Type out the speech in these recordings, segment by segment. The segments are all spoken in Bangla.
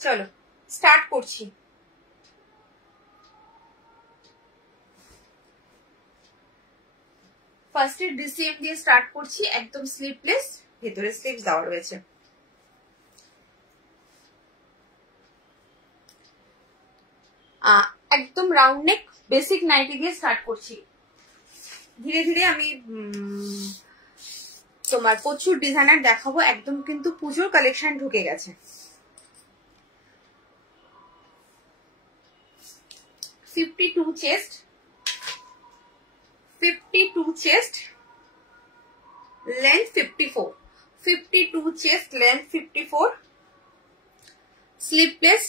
চলো স্টার্ট করছি। ফার্স্টে ডিসিএম দিয়ে স্টার্ট করছি, একদম স্লিভলেস, ভেতরে স্লিভস দেওয়া রয়েছে। একদম রাউন্ড নেক বেসিক নাইটি দিয়ে স্টার্ট করছি। ধীরে ধীরে আমি তোমার প্রচুর ডিজাইনার দেখাবো, একদম কিন্তু পুজোর কালেকশন ঢুকে গেছে। 52 chest, 52 chest, length 54, 52 chest, length 54, sleeveless,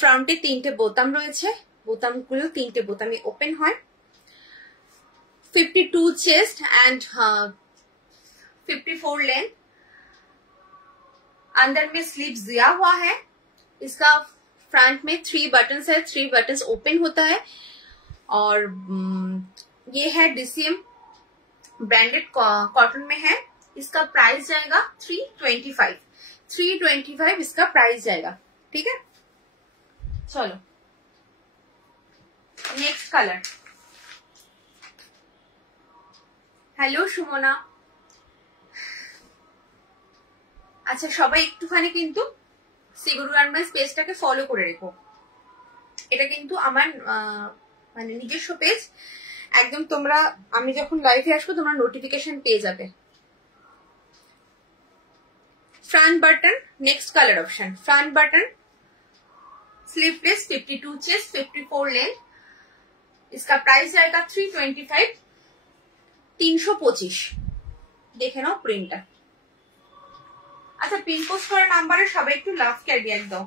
ফ্রন্টে 3টে বোতাম রয়েছে, বোতামগুলো 3টে বোতামে ওপেন হয়। 52 চেস্ট एंड 54 लेंथ, अंदर में स्लीव्स दिया हुआ है। इसका फ्रंट में 3 बटन्स है, 3 बटन्स ओपन होता है और ये है डीसीएम ब्रांडेड कॉटन में है। इसका प्राइस जाएगा 325, 325 इसका प्राइस जाएगा। ठीक है, चलो नेक्स्ट कलर। हेलो सुमना। আচ্ছা সবাই একটুখানি কিন্তু সিগুরু গার্মেন্টস পেজটাকে ফলো করে রেখো। এটা কিন্তু আমার মানে নিজস্ব পেজ, একদম তোমরা আমি যখন লাইভে আসবো তোমরা নোটিফিকেশন পেয়ে যাবে। Front button, next colour option, front button, sleeveless, 52 chest, 54 length. इसका प्राइस आएगा 325, 325। देखे नाओ प्रिंटটা। আচ্ছা পিন পোস্ট করা নাম্বারে সবাই একটু লাভ ক্যারিয়ার দাও।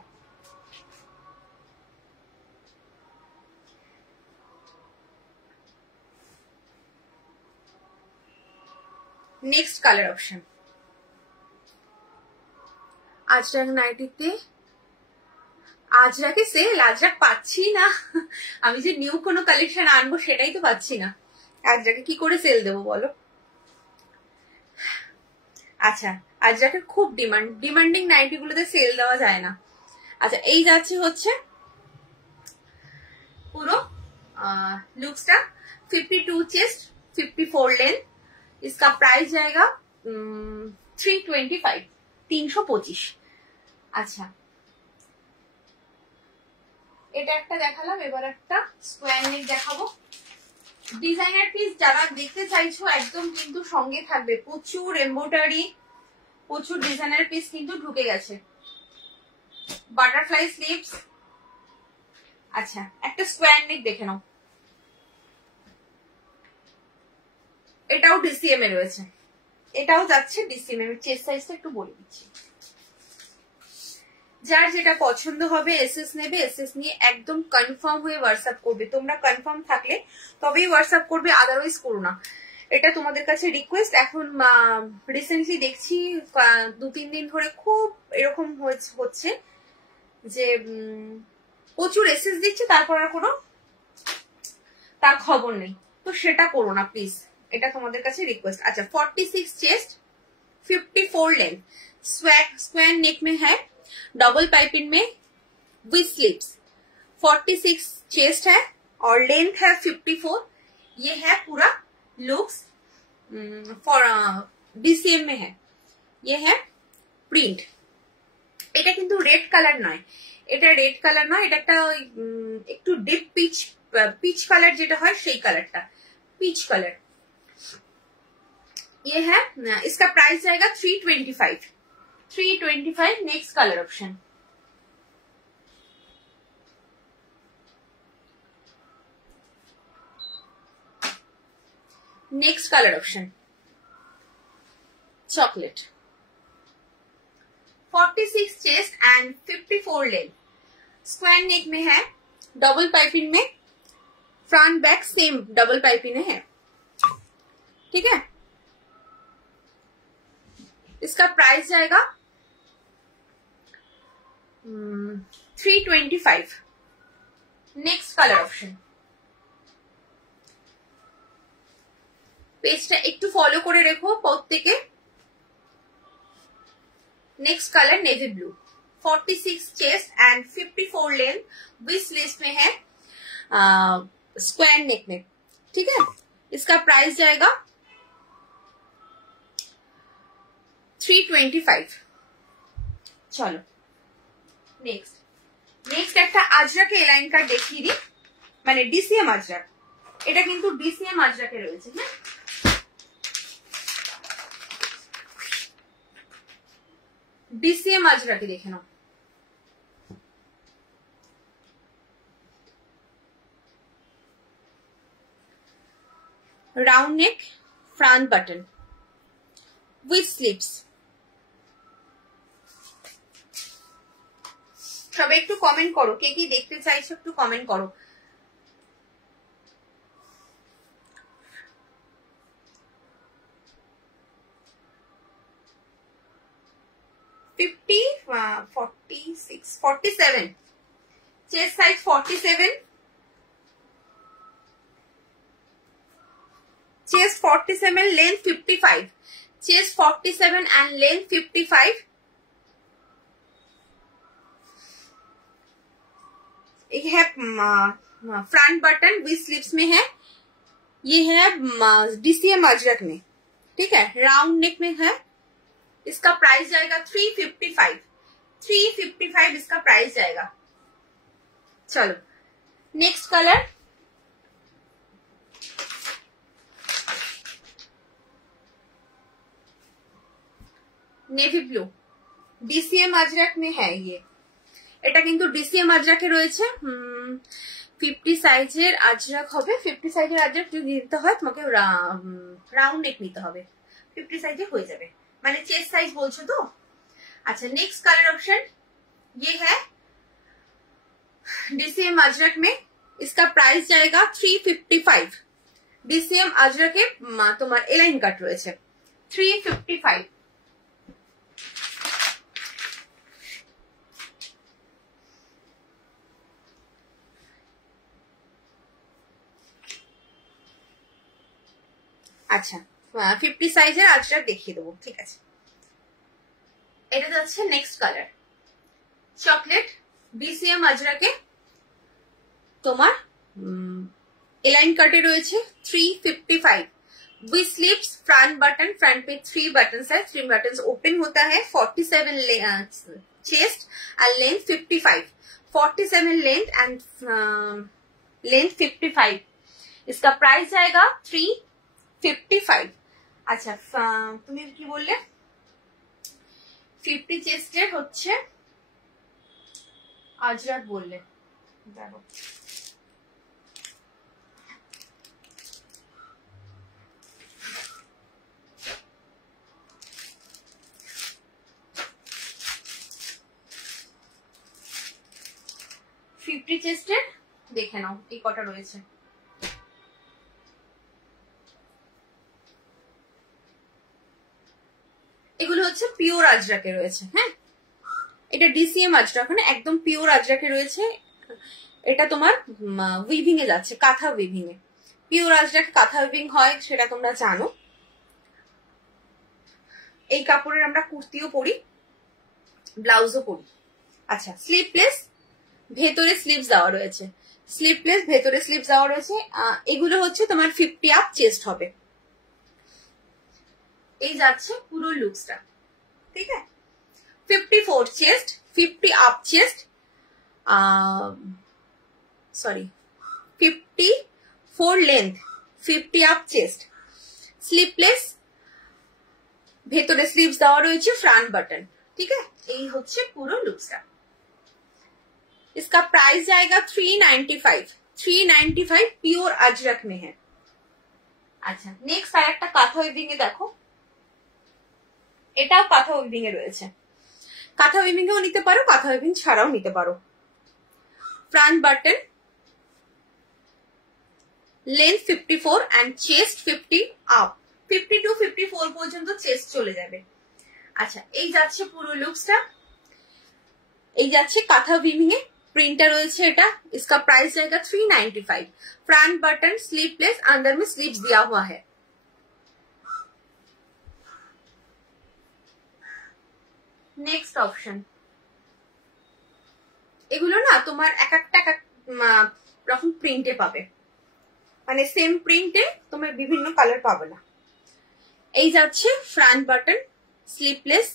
নেক্সট কালার অপশন, আজরাক নাইটিতে আজরাকে সেল, আজরাক পাচ্ছি না। আমি যে নিউ কোনো কালেকশন আনবো সেটাই তো পাচ্ছি না, আজরাকে কি করে সেল দেবো বলো। আচ্ছা আজরাকের খুব ডিমান্ডিং নাইটি গুলোতে সেল দেওয়া যায় না। আচ্ছা এই যাচ্ছে হচ্ছে পুরো लुक्सটা, 52 चेस्ट, 54 लेंथ। इसका प्राइस जाएगा 325, 325। আচ্ছা এটা একটা দেখালাম, এবার একটা স্কোয়ার নেক দেখাবো। ডিজাইনার পিস যারা দেখতে চাইছো একদম কিন্তু সঙ্গে থাকবে, প্রচুর এমব্রয়ডারি, প্রচুর ডিজাইনার পিস কিন্তু ঢুকে গেছে। Butterfly sleeves. আচ্ছা একটা স্কোয়ার নেক দেখে নাও, এটাও ডিসিএম এ রয়েছে, এটাও যাচ্ছে ডিসিএম এর। চেস্ট সাইজটা একটু বলে দিচ্ছি, যার যেটা পছন্দ হবে এসএস নেবে, এসএস নিয়ে একদম কনফার্ম হয়ে হোয়াটসঅ্যাপ করবে। তোমরা কনফার্ম থাকলে তবেই হোয়াটসঅ্যাপ করবে, আদারওয়াইজ করো না। এটা তোমাদের কাছে রিকোয়েস্ট। এখন রিসেন্টলি দেখছি 2-3 দিন ধরে খুব এরকম হচ্ছে যে প্রচুর এসএস দিচ্ছে, তারপর আর কোনো তার খবর নেই, তো সেটা করো না প্লিজ, এটা তোমাদের কাছে রিকোয়েস্ট। আচ্ছা 46 চেস্ট, 54 लेंथ, स्क्वायर नेक में है, डबल पाइपिंग में विद स्लीव्स। 46 चेस्ट है और लेंथ है 54। ये है पूरा लुक्स, फॉर डीसीएम में है। ये है प्रिंट। এটা কিন্তু রেড কালার নয়, এটা রেড কালার নয়, এটা একটা একটু ডিপ পিচ কালার যেটা হয় সেই কালারটা, পিচ কালার। ये है, इसका प्राइस जाएगा 325, 325। Next colour option, next colour option chocolate. 46 chest and 54 length, square neck में है, डबल पाइपिंग में, front back same double piping में है। ठीक है, इसका प्राइस जाएगा 325। नेक्स्ट कलर ऑप्शन, পেজটা একটু ফলো করে রেখো প্রত্যেকে। Next colour navy blue, 46 chest and 54 length with sleeves में है, स्क्वायर नेक में। ठीक है, इसका प्राइस जाएगा 325। चलो नेक्स्ट একটা আজরাকে এলাইন কাট দেখিয়ে দিই, মানে ডিসিএম আজরাক। এটা কিন্তু ডিসিএম আজরাকে রয়েছে। হ্যাঁ, ডিসিএম আজরাকে দেখে নাও। Round neck, front button with sleeves. সবাই একটু কমেন্ট করো, কে কি দেখতে চাইছো একটু কমেন্ট করো। Chest size 47, chest 47, length 55, chest 47 and length 55। ये है फ्रंट बटन विथ स्लीव्स में है, ये है डीसीएम अजरक में। ठीक है, राउंड नेक में है। इसका प्राइस जाएगा 355 इसका प्राइस जाएगा। चलो next colour, navy blue, DCM Ajrak में है ये। এটা কিন্তু ডিসিএম আজরাকে রয়েছে। 50 সাইজের আজরাক হবে। 50 সাইজের আজরাক যদি নিতে হয় তোমাকে রাউন্ড নেক নিতে হবে, 50 সাইজে হয়ে যাবে, মানে চেস্ট সাইজ বলছো তো। अच्छा नेक्स्ट कलर ऑप्शन ये है डीसीएम अजरक में, इसका प्राइस जाएगा 355। डीसीएम अजरके তোমার এলাইন কাট রয়েছে 355। আচ্ছা 50 সাইজের আজরাক দেখিয়ে দেবো। ঠিক আছে, এটা যাচ্ছে নেক্সট কালার চকলেট, ডিসিএম আজরাকে তোমার এলাইন কাটে রয়েছে 355 with sleeves, front button, front पे 3 बटन है, 3 बटन ओपन होता है। 47 chest and length 55, 47 length and length 55। इसका प्राइस आएगा 355। अच्छा তুমি কি বললে 50 চেস্টের হচ্ছে আজরাক বললে, দেখো চেস্টের দেখে নাও এই কটা রয়েছে। এগুলো হচ্ছে পিওর আজরাকে রয়েছে। হ্যাঁ, এটা ডিসিএম আজরাক না, একদম পিওর আজরাকে রয়েছে। এটা তোমার উইভিং এ যাচ্ছে, কাঁথা উইভিং এ। পিওর আজরাকে কাঁথা উইভিং হয় সেটা তোমরা জানো। এই কাপড়ের আমরা কুর্তিও পরি, ব্লাউজও পরি। আচ্ছা স্লিভলেস, ভেতরে স্লিভস দেওয়া রয়েছে, স্লিভলেস ভেতরে স্লিভস দেওয়া রয়েছে। এগুলো হচ্ছে তোমার 50 আপ চেস্ট হবে। এই যাচ্ছে পুরো লুকসটা। ঠিক আছে, 54 chest, 50 up chest, sorry 54 length, 50 up chest, sleeveless, ভেতরে স্লিভস দেওয়া রয়েছে, ফ্রন্ট বাটন। ঠিক আছে, এই হচ্ছে পুরো লুকসটা। इसका प्राइस जाएगा 395। 395 प्योर अजरक में है। अच्छा नेक्स्ट আর একটা কাঁথা উইভিং এ দেখো, এটাও কাঁথা উইভিং এ রয়েছে। কাঁথা উইভিং এও নিতে পারো, কাঁথা উইভিং ছাড়াও নিতে পারো। Front button, length 54 and chest 50 up, 52 54 পর্যন্ত চেস্ট চলে যাবে। আচ্ছা এই যাচ্ছে পুরো লুকসটা। এই যাচ্ছে কাঁথা উইভিং এ, प्रिंटर রয়েছে এটা। इसका प्राइस जाएगा 395। फ्रंट बटन स्लीवलेस, अंदर में स्लीव्स दिया हुआ है। नेक्स्ट ऑप्शन এগুলো না তোমার এক একটা এক রকম প্রিন্টে পাবে, মানে সেম প্রিন্টে तुम्हें বিভিন্ন কালার পাবে না। এই যাচ্ছে फ्रंट बटन स्लीवलेस,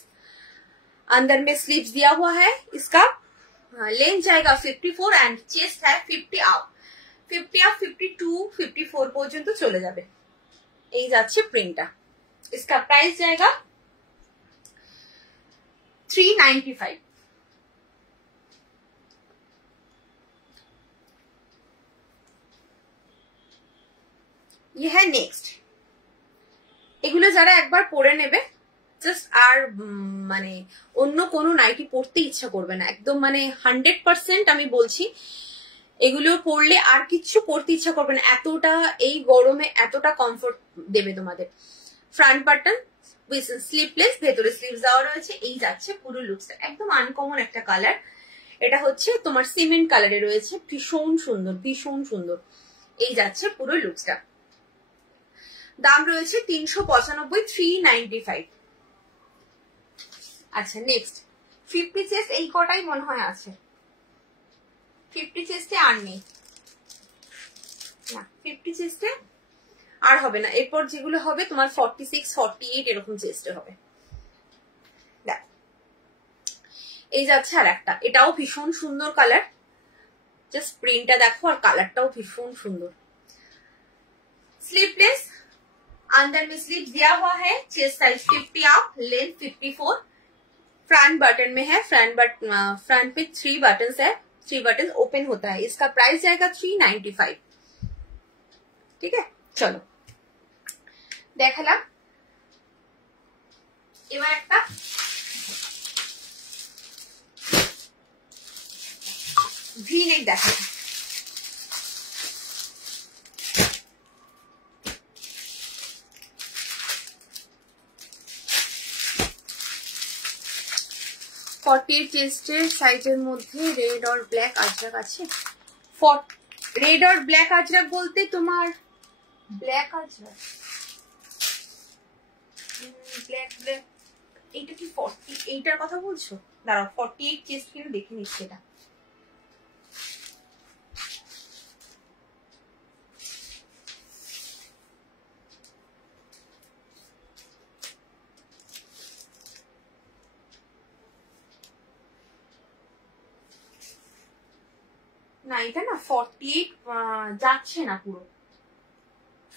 अंदर में स्लीव्स दिया हुआ है, इसका लेंथ जाएगा 54 एंड चेस्ट है 50 अप 52 54 পর্যন্ত চলে যাবে। এই যাচ্ছে প্রিন্টটা, इसका प्राइस जाएगा 395। ये है नेक्स्ट। এগুলো যারা একবার পরে নেবে জাস্ট আর মানে অন্য কোনো নাইটি পরতে ইচ্ছা করবে না, একদম মানে 100% আমি বলছি এগুলো পরলে আর কিছু পরতে ইচ্ছা করবে না, এতটা এই গরমে এতটা কমফোর্ট দেবে তোমাদের। ফ্রন্ট বাটন উইথ স্লিভলেস, ভেতরে স্লিভস দেওয়া রয়েছে। এই যাচ্ছে পুরো লুকসটা, একদম আনকমন একটা কালার। এটা হচ্ছে তোমার সিমেন্ট কালারে রয়েছে, ভীষণ সুন্দর ভীষণ সুন্দর। এই যাচ্ছে পুরো লুকসটা, দাম রয়েছে 395, 395। আচ্ছা নেক্সট 50 চেস্ট, এই কটাই মনে হয় আছে, 50 চেস্টে আর নেই না, 50 চেস্টে আর হবে না। এরপর যেগুলো হবে তোমার 46, 48 এরকম চেস্টে হবে। দেখ এই যাচ্ছে আর একটা, এটাও ভীষণ সুন্দর কালার, জাস্ট প্রিন্টটা দেখো আর কালারটাও ভীষণ সুন্দর। स्लीवलेस, अंदर में स्लीव दिया हुआ है, chest size 50 up, length 54, front button में है, फ्रंट में 3 बटन है, 3 बटन ओपन होता है। इसका प्राइस जाएगा 395। ठीक है, चलो देखालाम। এবার একটা ভি নেক দেখালাম। চেস্টের সাইজের মধ্যে রেড আর ব্ল্যাক আজরাক আছে। রেড আর ব্ল্যাক আজরাক বলতে তোমার ব্ল্যাক আজরাক, ব্ল্যাক ব্ল্যাক এইটা কি 40, এইটার কথা বলছো? দাঁড়াও 48 চেস্ট কিনা দেখে নিচ্ছি। এটা না, এটা না 48 যাচ্ছে না, পুরো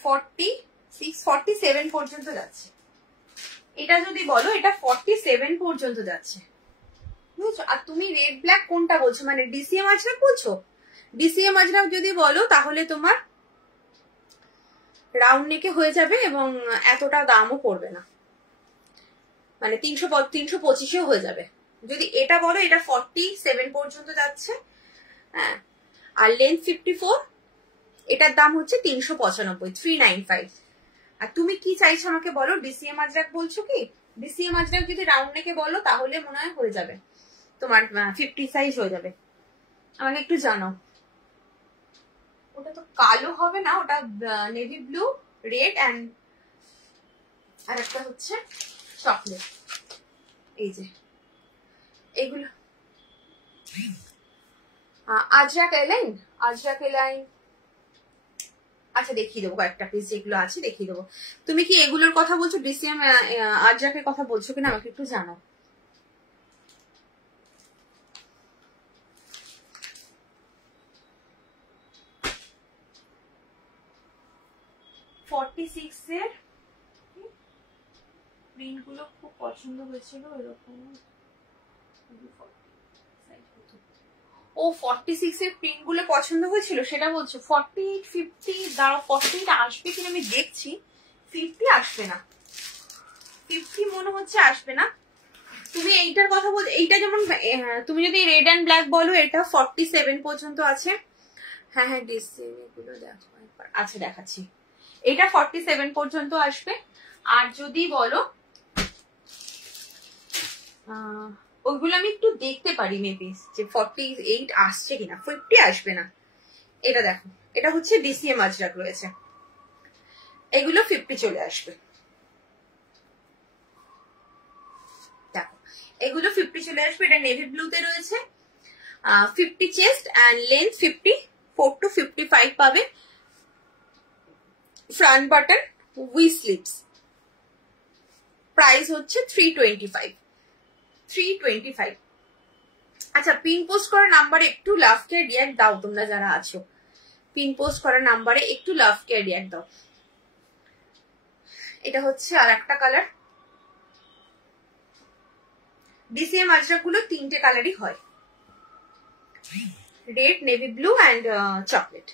46, 47 পর্যন্ত যাচ্ছে। এটা যদি বলো এটা 47 পর্যন্ত যাচ্ছে, বুঝছো? আর তুমি রেড ব্ল্যাক কোনটা বলছো, মানে ডিসিএম আজরাক বলছো? ডিসিএম আজরাক যদি বলো তাহলে তোমার রাউন্ড নেকে হয়ে যাবে এবং এতটা দামও পড়বে না, মানে 325 হয়ে যাবে। যদি এটা বলো এটা 47 পর্যন্ত যাচ্ছে, হ্যাঁ, আর লেন্থ 54, এটার দাম হচ্ছে 395, 395। আর তুমি কি চাইছো আমাকে বলো, ডিসিএম আজরাক বলছো কি? ডিসিএম আজরাক যদি রাউন্ড নেকে বলো তাহলে মনে হয় হয়ে যাবে তোমার 50 সাইজ হয়ে যাবে। আমাকে একটু জানাও। ওটা তো কালো হবে না, ওটা নেভি ব্লু, রেড এন্ড আর একটা হচ্ছে চকলেট। এই যে এগুলো আজরাক এলাইন, আজরাক এলাইন। আচ্ছা দেখিয়ে দেবো কয়েকটা পিস যেগুলো আছে দেখিয়ে দেবো। তুমি কি এগুলোর কথা বলছো, ডিসিএম আজরাকের কথা বলছো কিনা আমাকে একটু জানাও। এর প্রিন্ট গুলো খুব পছন্দ হয়েছিল এরকম। ও 46 এর প্রিন্ট গুলো পছন্দ হয়েছিল সেটা বলছো? 48, 50 দাঁড়াও, 48 আসবে কিনা আমি দেখছি। 50 আসবে না, 50 মনে হচ্ছে আসবে না। তুমি এইটার কথা বল, এইটা যেমন তুমি যদি রেড এন্ড ব্ল্যাক বলো এটা 47 পর্যন্ত আছে। হ্যাঁ হ্যাঁ ডিসিএম এগুলো দেখো একবার। আচ্ছা দেখাচ্ছি, এটা 47 পর্যন্ত আসবে। আর যদি বলো ওইগুলো আমি একটু দেখতে পারি মেবি যে 48 আসছে কিনা, 50 আসবে না। এটা দেখো, এটা হচ্ছে ডিসিএম আজরাক রয়েছে, এগুলো 50 চলে আসবে। দেখো এগুলো 50 চলে আসবে। এটা নেভি ব্লুতে রয়েছে, 50 চেস্ট অ্যান্ড লেন্থ 54 to 55 পাবে। Front button with sleeves, price হচ্ছে 325। আচ্ছা, পিন পোস্ট করা নাম্বারে একটু লাভ কে রিয়াক্ট দাও তোমরা যারা আছো, পিন পোস্ট করা নাম্বারে একটু লাভ কে রিয়াক্ট দাও। এটা হচ্ছে আর একটা কালার। ডিসিএম আজরা গুলো তিনটে কালারই হয়, red, navy blue and chocolate.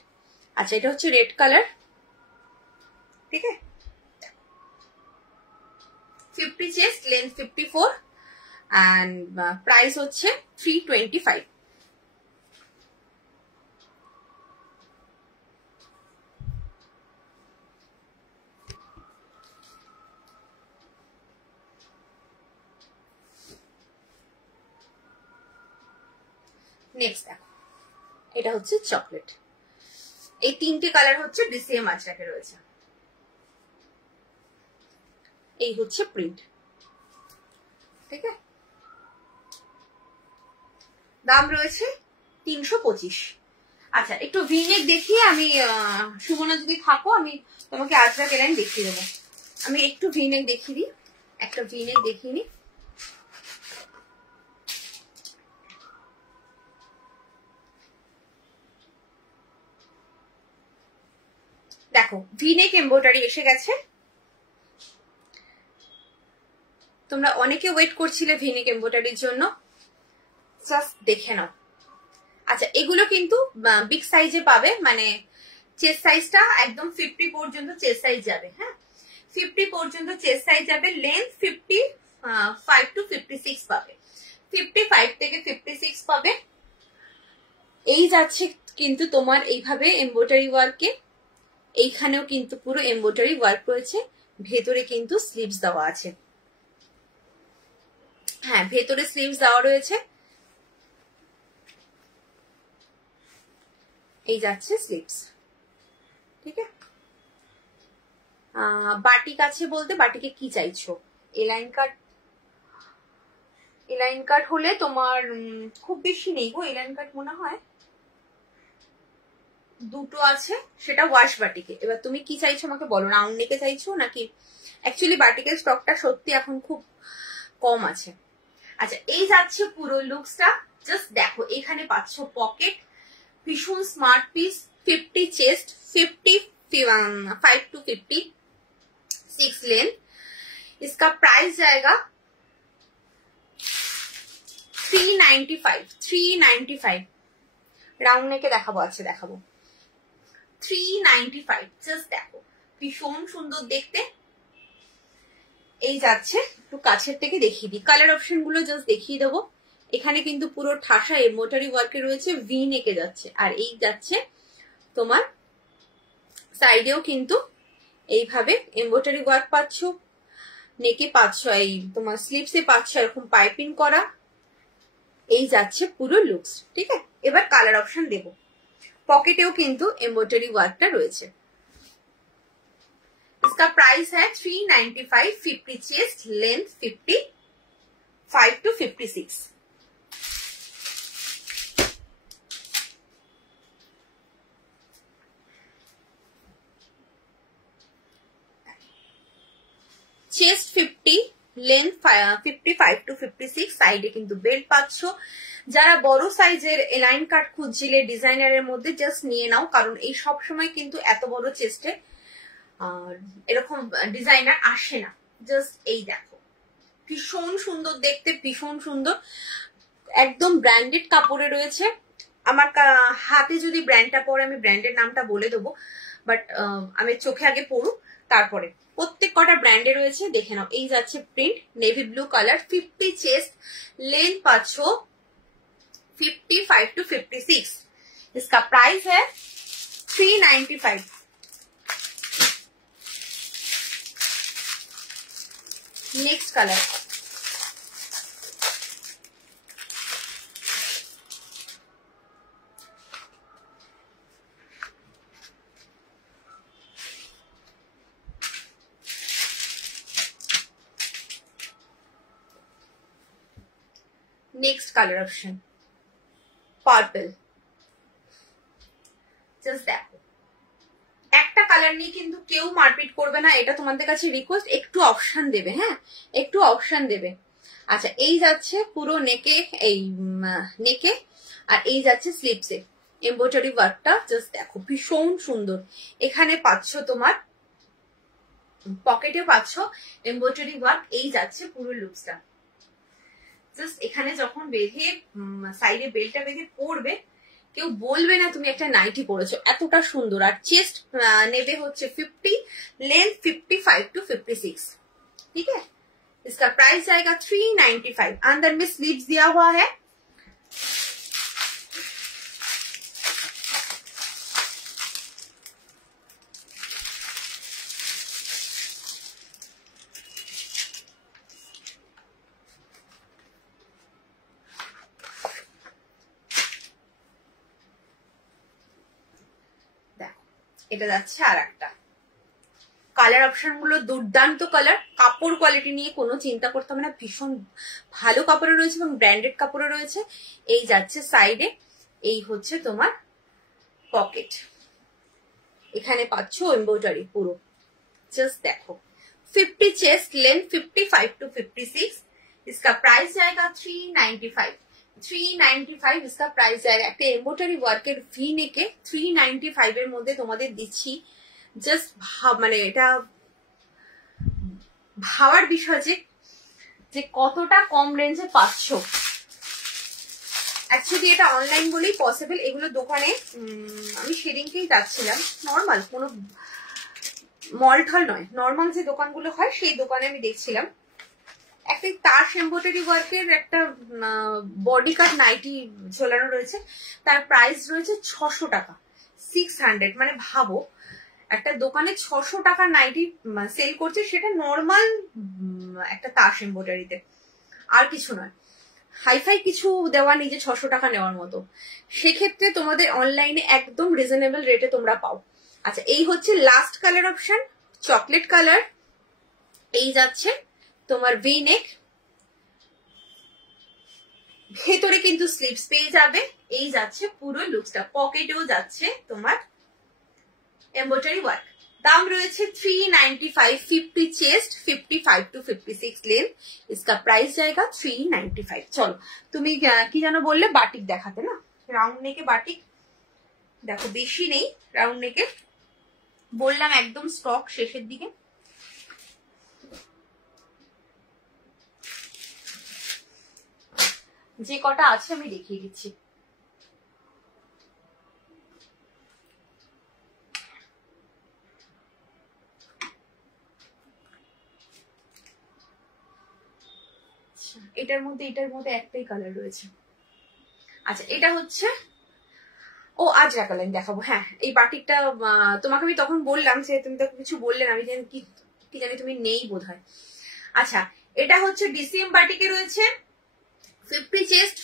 আচ্ছা, এটা হচ্ছে রেড কালার, ঠিক আছে। 50 চেস্ট, লেন্থ 54 অ্যান্ড প্রাইস হচ্ছে 325। নেক্সট দেখো, এটা হচ্ছে চকলেট। এই তিনটে কালার হচ্ছে ডিসিএম আজরাকে রয়েছে। এই হচ্ছে প্রিন্ট, ঠিক আছে। দাম রয়েছে 325। আচ্ছা, একটু ভিনেক দেখিয়ে আমি, সুমনা যদি থাকো আমি তোমাকে আজরাক এলাইন দেখিয়ে দেবো। আমি একটু ভিনেক দেখিয়ে দিই, একটা ভিনেক দেখিয়ে নিই। দেখো, ভিনেক এমব্রয়ডারি এসে গেছে। তোমরা অনেকে ওয়েট করছিলে ভিনেক এমব্রয়ডারির জন্য, জাস্ট দেখে নাও। আচ্ছা, এগুলো কিন্তু বিগ সাইজে পাবে, মানে চেস্ট সাইজটা একদম 50 পর্যন্ত চেস্ট সাইজ যাবে। হ্যাঁ, 50 পর্যন্ত চেস্ট সাইজ যাবে। লেন্থ 55 to 56 পাবে, 55 থেকে 56 পাবে। এই যাচ্ছে কিন্তু তোমার এইভাবে এমব্রয়ডারি ওয়ার্কে, এইখানেও কিন্তু পুরো এমব্রয়ডারি ওয়ার্ক রয়েছে। ভেতরে কিন্তু স্লিভস দেওয়া আছে। হ্যাঁ, ভেতরে স্লিভস দেওয়া রয়েছে। এই যাচ্ছে স্লিভস, ঠিক আছে। বাটিক আছে বলতে, বাটিকে কি চাইছো? এলাইন কাট, এলাইন কাট হলে তোমার খুব বেশি নেই গো, এলাইন কাট মনে হয় দুটো আছে, সেটা ওয়াশ বাটিকে। এবার তুমি কি চাইছো আমাকে বলো, রাউন্ড নেকে চাইছো নাকি? অ্যাকচুয়ালি বাটিকের স্টকটা সত্যি এখন খুব কম আছে। আচ্ছা, এই যাচ্ছে পুরো লুকসটা। জাস্ট দেখো, এখানে পাচ্ছ পকেট, ভীষণ smart piece. 50 chest, 55 to 56 length. इसका प्राइस जाएगा 395। রাউন্ড নেকে দেখাবো, আচ্ছা দেখাবো। 395, জাস্ট দেখো ভীষণ সুন্দর দেখতে। এই যাচ্ছে, একটু কাছের থেকে দেখিয়ে দিই, কালার অপশন গুলো জাস্ট দেখিয়ে দেবো। এখানে কিন্তু পুরো ঠাসা এমব্রয়ডারি ওয়ার্কে রয়েছে, ভি নেকে যাচ্ছে। আর এই যাচ্ছে তোমার সাইডেও কিন্তু এইভাবে এমব্রয়ডারি ওয়ার্ক পাচ্ছ, নেকে পাচ্ছ, এই তোমার স্লিভসে পাচ্ছ এরকম পাইপিং করা। এই যাচ্ছে পুরো লুকস, ঠিক আছে। এবার কালার অপশন দেব। পকেটেও কিন্তু এমব্রয়ডারি ওয়ার্কটা রয়েছে। इसका प्राइस है 395। 50 chest, length 55 to 56। Chest 50, length 55 to 56। সাইডে কিন্তু বেল্ট পাচ্ছ। যারা বড় সাইজের এলাইন কাট খুঁজছিলে ডিজাইনারের মধ্যে, জাস্ট নিয়ে নাও, কারণ এই সব সময় কিন্তু এত বড় চেস্টে এরকম ডিজাইনার আসে না। জাস্ট এই দেখো, ভীষণ সুন্দর দেখতে, ভীষণ সুন্দর, একদম ব্র্যান্ডেড কাপড়ে রয়েছে। আমার হাতে যদি ব্র্যান্ডটা পড়ে আমি ব্র্যান্ডের নামটা বলে দেবো, বাট আমি চোখে আগে পড়ুক তারপরে। প্রত্যেক কটা ব্র্যান্ডে রয়েছে, দেখে নাও। এই যাচ্ছে print, navy blue colour, 50 chest, length पाচ্ছ 55 to 56। इसका प्राइस है 395। Next colour, next colour option. Purple. Just দেখো, একটা কালার নিয়ে কিন্তু কেউ মারপিট করবে না, এটা তোমাদের কাছে রিকোয়েস্ট, একটু অপশন দেবে, হ্যাঁ একটু অপশন দেবে। আচ্ছা, এই যাচ্ছে পুরো নেকে, এই নেকে, আর এই যাচ্ছে স্লিপসে। এমব্রয়ডারি ওয়ার্কটা জাস্ট দেখো ভীষণ সুন্দর। এখানে পাচ্ছ তোমার পকেটে পাচ্ছ এমব্রয়ডারি ওয়ার্ক। এই যাচ্ছে পুরো লুকসটা। জাস্ট এখানে যখন বেঁধে সাইডে বেল্টটা বেঁধে পরবে, কেউ বলবে না তুমি একটা নাইটি পরেছো, এতটা সুন্দর। আর চেস্ট নেবে হচ্ছে 50, लेंथ 55 to 56, ठीक है। इसका प्राइस जाएगा 395। अंदर में स्लीव्स दिया हुआ है। এটা যাচ্ছে আর একটা কালার। অপশন গুলো দুর্দান্ত কালার। কাপড় কোয়ালিটি নিয়ে কোনো চিন্তা করতে হবে না, ভীষণ ভালো কাপড়ে রয়েছে এবং ব্র্যান্ডেড কাপড়ে রয়েছে। এই যাচ্ছে সাইডে, এই হচ্ছে তোমার পকেট। এখানে পাচ্ছ এমব্রয়ডারি পুরো। জাস্ট দেখো 50 चेस्ट, लेंथ 55 to 56। इसका प्राइस जाएगा 395। 395 इसका प्राइस जाएगा। একটা এমব্রয়ডারি ওয়ার্কের ভি নেকে 395 এর মধ্যে তোমাদের দিচ্ছি। জাস্ট মানে এটা ভাবার বিষয় যে কতটা কম রেঞ্জে পাচ্ছ। অ্যাকচুয়ালি এটা অনলাইন বলেই পসিবল। এগুলো দোকানে আমি সেদিনকেই যাচ্ছিলাম, নর্মাল কোনো মল ঠল নয়, নর্মাল যে দোকানগুলো হয় সেই দোকানে আমি দেখছিলাম একটা তার এমব্রয়ডারি ওয়ার্কের একটা বডি কাট নাইটি ঝোলানো রয়েছে। তার প্রাইস রয়েছে 600 টাকা, 600। মানে ভাবো একটা দোকানে 600 টাকার নাইটি সেল করছে, সেটা নর্মাল একটা তাস এমব্রয়ডারিতে, আর কিছু নয়, হাইফাই কিছু দেওয়া নিজে 600 টাকা নেওয়ার মতো। সেক্ষেত্রে তোমাদের অনলাইনে একদম রিজনেবল রেটে তোমরা পাও। আচ্ছা, এই হচ্ছে last colour option, chocolate colour. এই যাচ্ছে তোমার ভি নেক, ভেতরে কিন্তু স্লিভস পেয়ে যাবে। এই যাচ্ছে পুরো লুকসটা, পকেটেও যাচ্ছে তোমার এমব্রয়ডারি ওয়ার্ক। দাম রয়েছে 395। 50 चेस्ट, 55 to 56 लेंथ। इसका प्राइस जाएगा 395। চলো, তুমি কি জানো বললে বাটিক দেখাতে না, রাউন্ড নেকে বাটিক দেখো, বেশি নেই রাউন্ড নেকে, বললাম একদম স্টক শেষের দিকে। যে কটা আছে আমি দেখিয়ে দিচ্ছি। এটার মধ্যে একটাই কালার রয়েছে। আচ্ছা, এটা হচ্ছে আজরা কালার দেখাবো। হ্যাঁ, এই বাটিকটা তোমাকে আমি তখন বললাম যে তুমি তো কিছু বললে না, আমি কি জানি তুমি নেই বোধহয়। আচ্ছা, এটা হচ্ছে ডিসিএম বাটিকে রয়েছে 50 chest,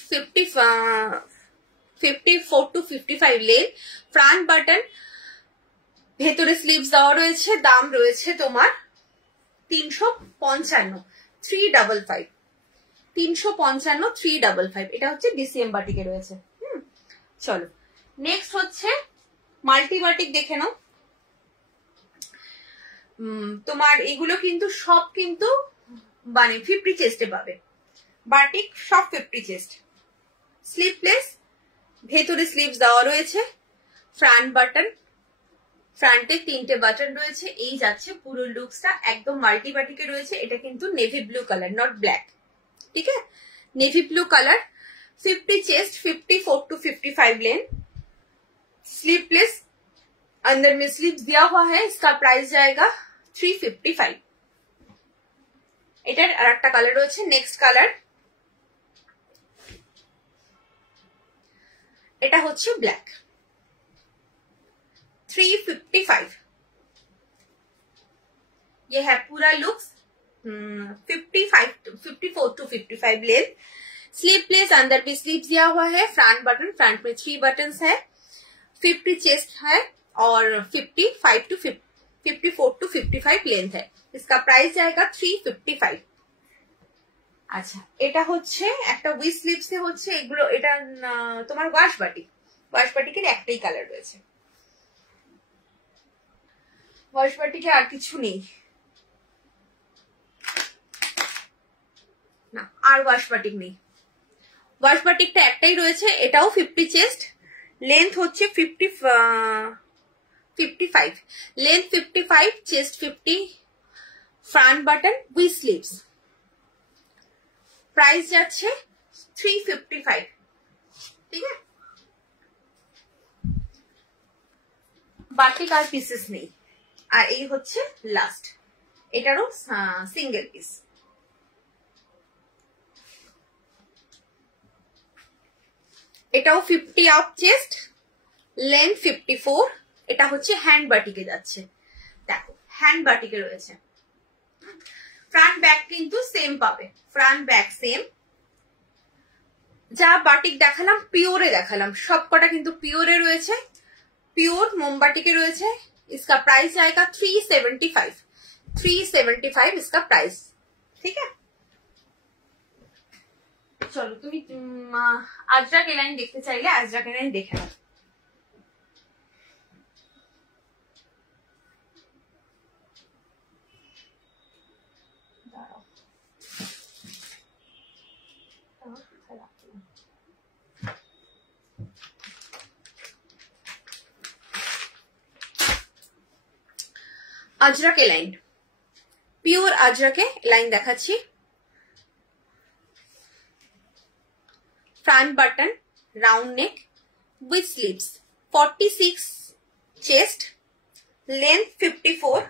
54 to 55 length, front button, ভেতরে স্লিভস দেওয়া রয়েছে। দাম রয়েছে তোমার 355, 355, 355, 355। এটা হচ্ছে ডিসিএম বাটিকে রয়েছে। চলো, নেক্সট হচ্ছে মাল্টি বাটিক দেখে নাও। তোমার এগুলো কিন্তু সব কিন্তু মানে 50 চেস্টে পাবে। বাটিক সব 50 চেস্ট, স্লিভলেস, ভেতরে স্লিভস দেওয়া রয়েছে, ফ্রন্ট বাটন, ফ্রন্টে 3টে বাটন রয়েছে। এই যাচ্ছে পুরো লুকসটা, একদম মাল্টি বাটিকে রয়েছে। এটা কিন্তু navy blue colour, not black, ठीक है, navy blue colour. 50 chest, 54 to 55 length, sleeveless, अंदर में स्लीव्स दिया हुआ है। इसका प्राइस जाएगा 355। এটার আরেকটা কালার রয়েছে, নেক্সট কালার, এটা হচ্ছে ব্ল্যাক, 355। ये है पूरा लुक्स, 54 to 55 लेंथ, स्लीवलेस, अंदर भी स्लीव्स दिया हुआ है, फ्रंट बटन, फ्रंट में 3 बटन्स है, 50 चेस्ट है और 54 to 55 लेंथ है। इसका प्राइस जाएगा 355। আচ্ছা, এটা হচ্ছে একটা উইথ স্লিভসে হচ্ছে এগুলো, এটা তোমার ওয়াশ বাটিক, ওয়াশ বাটিকের একটাই কালার রয়েছে, ওয়াশ বাটিকে আর কিছু নেই না, আর ওয়াশ বাটিক নেই, ওয়াশ বাটিকটা একটাই রয়েছে। এটাও 50 চেস্ট, লেন্থ হচ্ছে 55, length 55, chest 50, front button with sleeves. Price যাচ্ছে 355, ঠিক আছে। বাটিক আর পিসেস নেই। আর এই হচ্ছে লাস্ট, এটারও সিঙ্গেল পিস। এটাও 50 আপ চেস্ট, লেন্থ 54, এটা হচ্ছে হ্যান্ড বাটিকে যাচ্ছে, দেখো হ্যান্ড বাটিকে রয়েছে। ফ্রন্ট ব্যাক কিন্তু সেম পাবে, ফ্রন্ট ব্যাক সেম। যা বাটিক দেখালাম পিওরে দেখালাম, সবকটা কিন্তু পিওরে রয়েছে, পিওর মোমবাটিকে রয়েছে। इसका प्राइस जाएगा 375, 375 इसका प्राइस, ठीक है। চলো তুমি আজরাক এলাইন দেখতে চাইলে আজরাক এলাইন দেখে নাও। আজরাক এলাইন, পিওর আজরাকে লাইন দেখাচ্ছি। Front button, round neck with sleeves, 46 chest, length 54,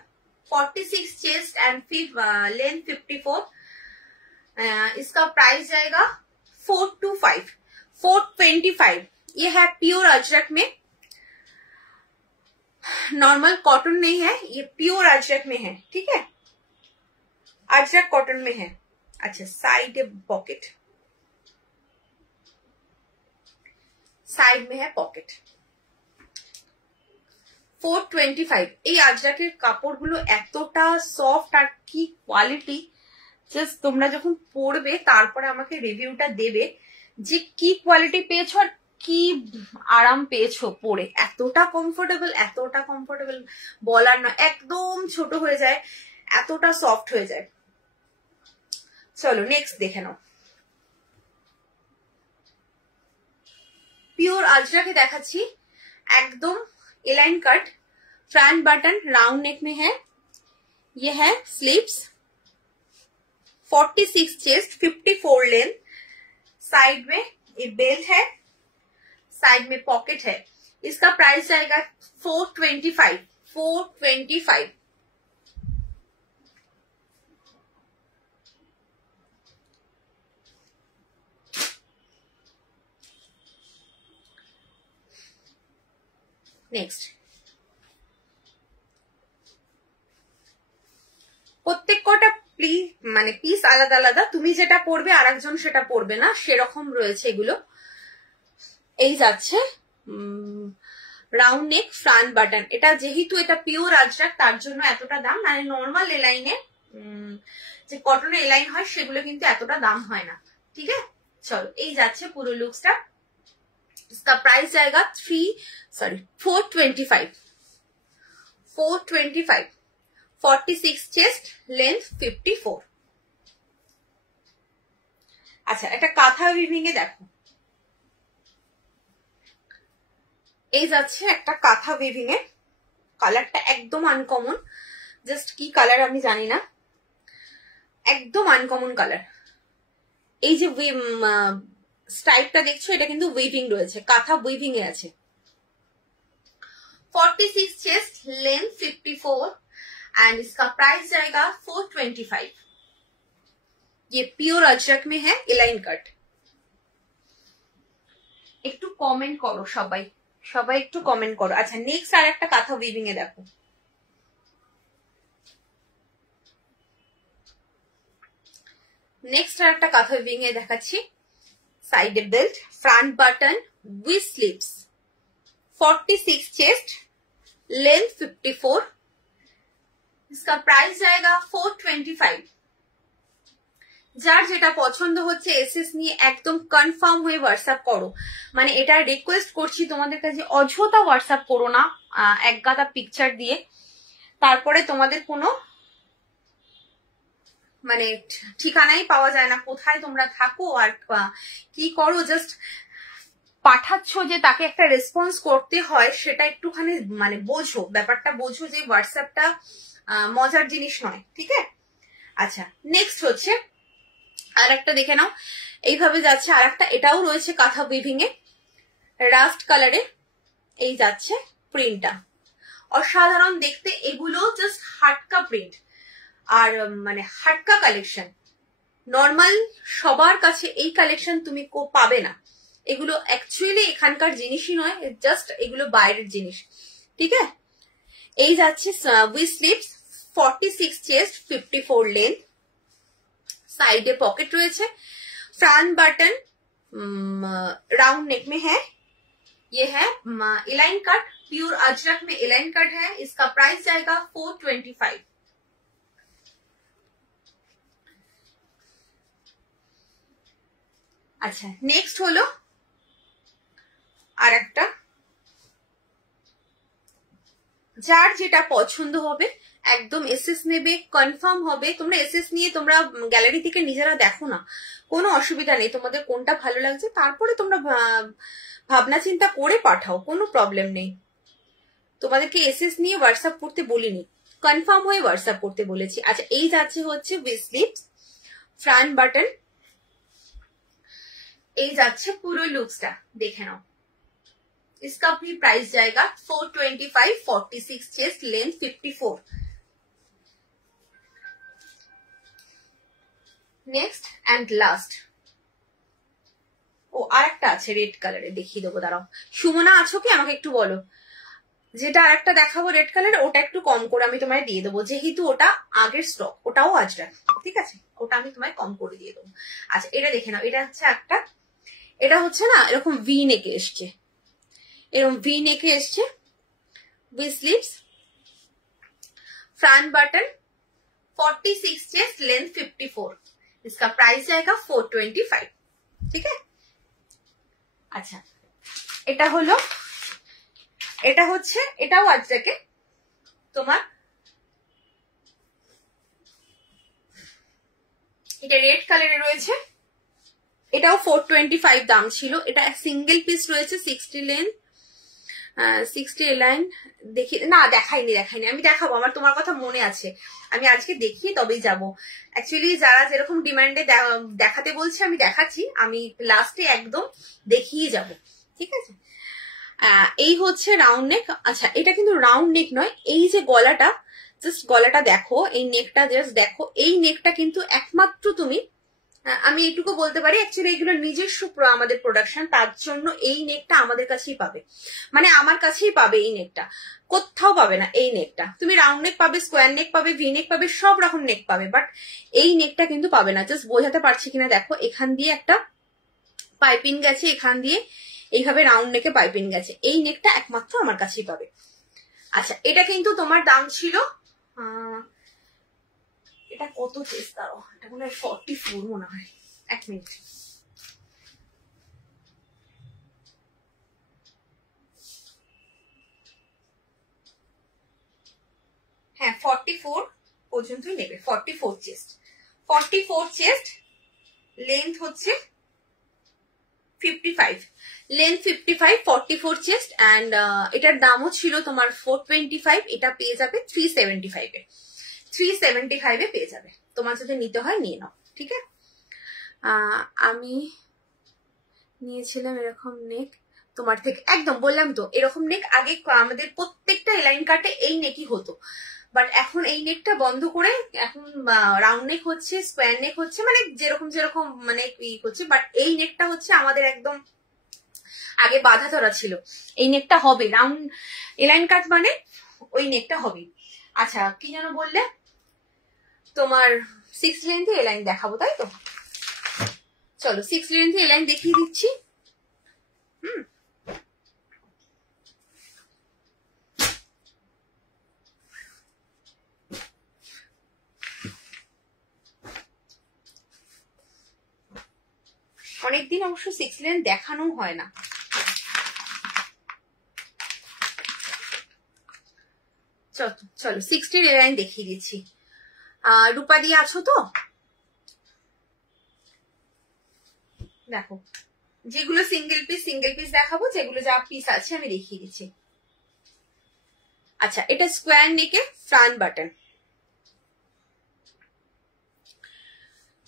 46 chest and length 54। इसका प्राइस जाएगा 425, 425। ये है प्योर अजरक में, नॉर्मल कॉटन नहीं है, ये प्योर अजरक में है, ठीक है, अजरक कॉटन में है। अच्छा, साइड पॉकेट, साइड में है पॉकेट। 425। এই আজরাকের কাপড়গুলো এতটা সফট আর কি কোয়ালিটি, জাস্ট তোমরা যখন পরবে তারপরে আমাকে রিভিউটা দেবে যে কি কোয়ালিটি পেয়েছো আর কি আরাম পেয়েছো পরে। এতটা কমফোর্টেবল বলার না, একদম ছোট হয়ে যায়, এতটা সফট হয়ে যায়। চলো নেক্সট দেখে নাও। পিওর আজরাকে দেখাচ্ছি, एकदम align cut, front button round neck में है, ये है स्लीव्स, 46 चेस्ट, 54 लेंथ, साइड में ये बेल्ट है, साइड में पॉकेट है। इसका प्राइस जाएगा 425, 425। নেক্সট, প্রত্যেক কটা মানে পিস আলাদা আলাদা, তুমি যেটা পরবে আর একজন সেটা পরবে না, সেরকম রয়েছে এগুলো। এই যাচ্ছে রাউন্ড নেক, ফ্রন্ট বাটন। এটা যেহেতু এটা পিওর আজরাক তার জন্য এতটা দাম, মানে নর্মাল এলাইনে যে কটনের এলাইন হয় সেগুলো কিন্তু এতটা দাম হয় না, ঠিক আছে। চলো এই যাচ্ছে পুরো লুকসটা। इसका प्राइस जाएगा 425, 425, 46 चेस्ट, लेंथ 54। আচ্ছা, একটা কাঁথা উইভিং এ দেখো, এই যাচ্ছে একটা কাঁথা উইভিং এ, কালারটা একদম আনকমন, জাস্ট কি কালার আমি জানি না, একদম আনকমন কালার। এই যে স্টাইপটা দেখছো এটা কিন্তু উইভিং রয়েছে, কাঁথা উইভিং এ আছে। 46 चेस्ट, लेंथ 54 एंड इसका प्राइस जाएगा 425। ये प्योर अजरक में है, एलाइन कट। একটু কমেন্ট করো সবাই, সবাই একটু কমেন্ট করো। আচ্ছা নেক্সট আর একটা কাঁথা উইভিং এ দেখো, নেক্সট আর একটা কাঁথা উইভিং এ দেখাচ্ছি। Side belt, front button with sleeves, 46 chest, length 54। इसका प्राइस जाएगा 425। যার যেটা পছন্দ হচ্ছে এসএস নিয়ে একদম কনফার্ম হয়ে হোয়াটসঅ্যাপ করো। মানে এটা রিকোয়েস্ট করছি তোমাদের কাছে, অযথা হোয়াটসঅ্যাপ করো না এক গাদা পিকচার দিয়ে, তারপরে তোমাদের কোনো মানে ঠিকানাই পাওয়া যায় না কোথায় তোমরা থাকো আর কি করো। জাস্ট পাঠাচ্ছ যে তাকে একটা রেসপন্স করতে হয়, সেটা একটুখানি মানে বোঝো, ব্যাপারটা বোঝো যে হোয়াটসঅ্যাপটা মজার জিনিস নয়, ঠিক আছে? আচ্ছা, নেক্সট হচ্ছে আর একটা দেখে নাও, এইভাবে যাচ্ছে আর একটা, এটাও রয়েছে কাঁথা উইভিং এ, রাস্ট কালারে এই যাচ্ছে প্রিন্টটা, অসাধারণ দেখতে। এগুলো জাস্ট হাটকা প্রিন্ট আর মানে হাটকা কালেকশন, নর্মাল সবার কাছে এই কালেকশন তুমি পাবে না। এগুলো অ্যাকচুয়ালি এখানকার জিনিসই নয়, জাস্ট এগুলো বাইরের জিনিস, ঠিক আছে? এই যাচ্ছে উইথ স্লিভস, 46 চেস্ট, 54 লেন্থ, साइडे पॉकेट रहे, फ्रंट बटन राउंड नेक में है, ये है इलाइन कट, प्योर अजरक में इलाइन कट है। इसका प्राइस जाएगा 425। अच्छा, नेक्स्ट हलो আর একটা, যার যেটা পছন্দ হবে একদম এসএস নেবে, কনফার্ম হবে। তোমরা এসএস নিয়ে তোমরা গ্যালারি থেকে নিজেরা দেখো না, কোনো অসুবিধা নেই, তোমাদের কোনটা ভালো লাগছে তারপরে তোমরা ভাবনা চিন্তা করে পাঠাও, কোনো প্রবলেম নেই। তোমাদেরকে এসএস নিয়ে হোয়াটসঅ্যাপ করতে বলিনি, কনফার্ম হয়ে হোয়াটসঅ্যাপ করতে বলেছি। আচ্ছা, এই যাচ্ছে হচ্ছে উইথ স্লিভস, ফ্রন্ট বাটন, এই যাচ্ছে পুরো লুকসটা, দেখে নাও। इसका भी प्राइस जाएगा 425, 46 chest, length 54। Next and last, ও আরেকটা আছে রেড কালারে, দেখিয়ে দেবো, দাঁড়াও। সুমনা আছো কি, আমাকে একটু বলো। যেটা আরেকটা দেখাবো রেড কালারে, ওটা একটু কম করে আমি তোমায় দিয়ে দেবো, যেহেতু ওটা আগের স্টক, ওটাও আজরাক, ঠিক আছে? ওটা আমি তোমায় কম করে দিয়ে দেবো। আচ্ছা, এটা দেখে নাও, এটা হচ্ছে একটা, এটা হচ্ছে না এরকম ভি নেকে এসছে, एवं वी नेक एसছে, with sleeves, front button, 46 chest, length 54। इसका प्राइस जाएगा 425, ठीक है? अच्छा, এটা হলো, এটা হচ্ছে, এটাও আজকে তোমার, এটা রেড কালারে রয়েছে, এটাও 425 দাম ছিল। এটা সিঙ্গেল পিস রয়েছে, 60 লেন্থ, 60 লাইন। দেখি না, দেখাইনি, আমি দেখাবো, আমার তোমার কথা মনে আছে, আমি আজকে দেখিয়ে তবেই যাবো। অ্যাকচুয়ালি যারা যেরকম ডিমান্ডে দেখাতে বলছে আমি দেখাচ্ছি, আমি লাস্টে একদম দেখিয়ে যাব, ঠিক আছে? এই হচ্ছে রাউন্ড নেক। আচ্ছা, এটা কিন্তু রাউন্ড নেক নয়, এই যে গলাটা, জাস্ট গলাটা দেখো, এই নেকটা জাস্ট দেখো, এই নেকটা কিন্তু একমাত্র তুমি, আমি এটুকু বলতে পারি অ্যাকচুয়ালি এগুলো নিজস্ব আমাদের প্রোডাকশন, তার জন্য এই নেকটা আমাদের কাছেই পাবে, মানে আমার কাছেই পাবে এই নেকটা, কোথাও পাবে না। এই নেকটা তুমি রাউন্ড নেক পাবে, স্কোয়ার নেক পাবে, ভি নেক পাবে, সব রকম নেক পাবে, বাট এই নেকটা কিন্তু পাবে না। জাস্ট বোঝাতে পারছি কিনা দেখো, এখান দিয়ে একটা পাইপিং গেছে, এখান দিয়ে এইভাবে রাউন্ড নেকে পাইপিং গেছে, এই নেকটা একমাত্র আমার কাছেই পাবে। আচ্ছা, এটা কিন্তু তোমার দাম ছিল, এটা কত চেস্ট, দাও, এটা মনে হয় 44 মনে হয়, এক মিনিট, হ্যাঁ 44 পর্যন্তই নেবে, 44 চেস্ট, 44 চেস্ট, লেন্থ হচ্ছে 55, লেন্থ 55, 44 চেস্ট, অ্যান্ড এটার দামও ছিল তোমার 425, এটা পেয়ে যাবে 375 এ, 375 এ পেয়ে যাবে। তোমার যদি নিতে হয় নিয়ে নাও, ঠিক আছে? আমি নিয়েছিলাম এরকম নেক তোমার থেকে, একদম বললাম তো এরকম নেক আগে আমাদের প্রত্যেকটা এলাইন কাটে এই নেকই হতো, বাট এখন এই নেকটা বন্ধ করে এখন রাউন্ড নেক হচ্ছে, স্কোয়ার নেক হচ্ছে, মানে যেরকম যেরকম মানে ই হচ্ছে, বাট এই নেকটা হচ্ছে আমাদের একদম আগে বাধা ধরা ছিল, এই নেকটা হবে রাউন্ড এলাইন কাট, মানে ওই নেকটা হবে। আচ্ছা, কি যেন বললে, তোমার 6 লেন্থে এলাইন দেখাবো, তাই তো? চলো 6 লেন্থে এলাইন দেখিয়ে দিচ্ছি। অনেকদিন অবশ্য 6 লেন্থ দেখানো হয় না। চলো 60 এলাইন দেখিয়ে দিচ্ছি। রূপা দিয়ে আছো তো? দেখো যেগুলো সিঙ্গেল পিস দেখাবো, যেগুলো যা পিস আছে আমি দেখিয়ে দিচ্ছি। আচ্ছা, এটা স্কোয়ার নেকে ফ্রন্ট বাটন,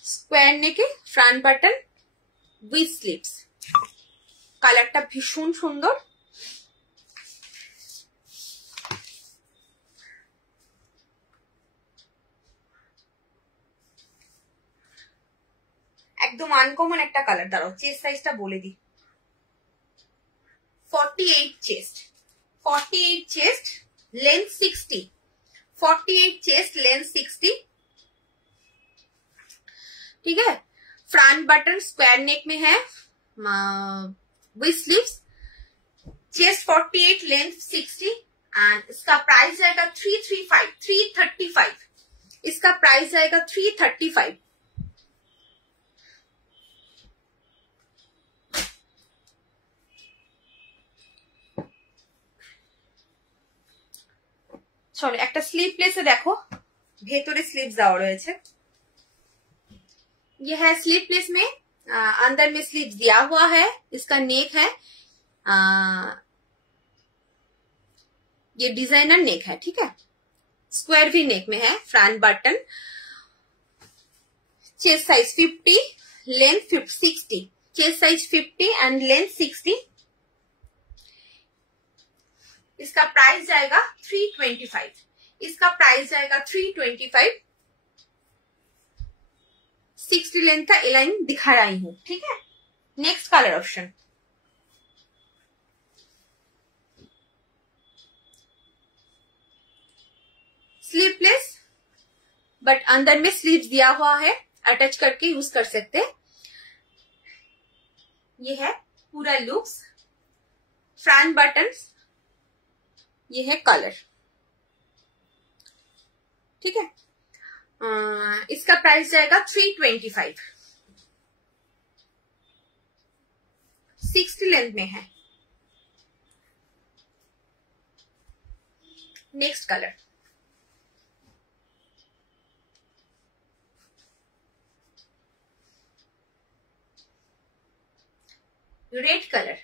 স্কোয়ার নেকে ফ্রন্ট বাটন উইথ স্লিভস। কালারটা ভীষণ সুন্দর। একদম আনকমন একটা কালার। দাঁড়াও চেস্ট সাইজটা বলে দিই। 48 chest, 48 chest, length 60, 48 chest, length 60, ठीक है। फ्रंट बटन स्क्वायर नेक में है with sleeves, chest 48, length 60 and इसका प्राइस आएगा 335, इसका प्राइस आएगा 335। চলো একটা স্লিভলেসে দেখো, ভেতরে স্লিভস দেওয়া রয়েছে। ये है स्लीवलेस में, अंदर में स्लीव्स दिया हुआ है। इसका नेक है, ये डिजाइनर नेक है, ठीक है। स्क्वायर भी नेक में है। Front button, chest size 50, length 60, chest size 50 and length 60। इसका प्राइस जाएगा 325, इसका प्राइस जाएगा 325। 60 लेंथ का एलाइन दिखा रही हूं, ठीक है। Next colour option, sleeveless but अंदर में स्लीव्स दिया हुआ है, अटैच करके यूज कर सकते हैं। ये है पूरा लुक्स। फ्रंट बटन्स, ये है कलर, ठीक है। इसका प्राइस जाएगा 325, 60 लेंथ में है। Next colour, red colour,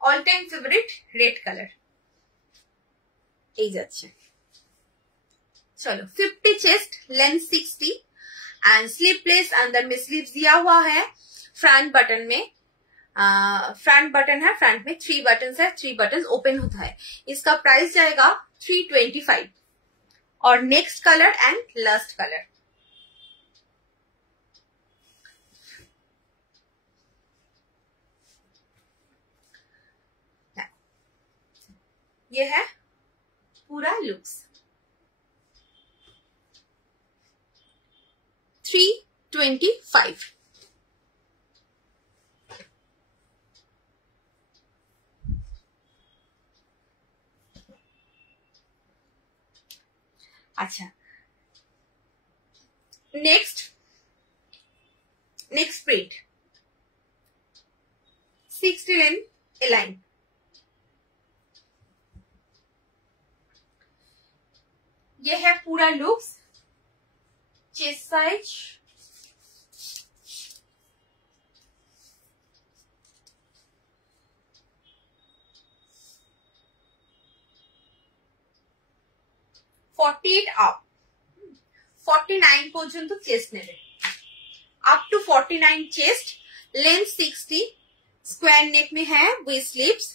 all time favourite red colour. এই যাচ্ছে। चलो 50 चेस्ट, लेंथ 60 एंड स्लीवलेस, अंदर में स्लीव्स दिया हुआ है। फ्रंट बटन में फ्रंट बटन है, फ्रंट में 3 बटन है, 3 बटन ओपन होता है। इसका प्राइस जाएगा 325। और next colour and last colour, ये है पूरा लुक्स। 325। अच्छा, नेक्स्ट प्रिंट 60 लेंथ एलाइन। ये है पूरा लुक्स। चेस्ट साइज, अप 49 পর্যন্ত চেস্ট নেবে, up to 49 chest, length 60, square neck में है विद स्लीव्स।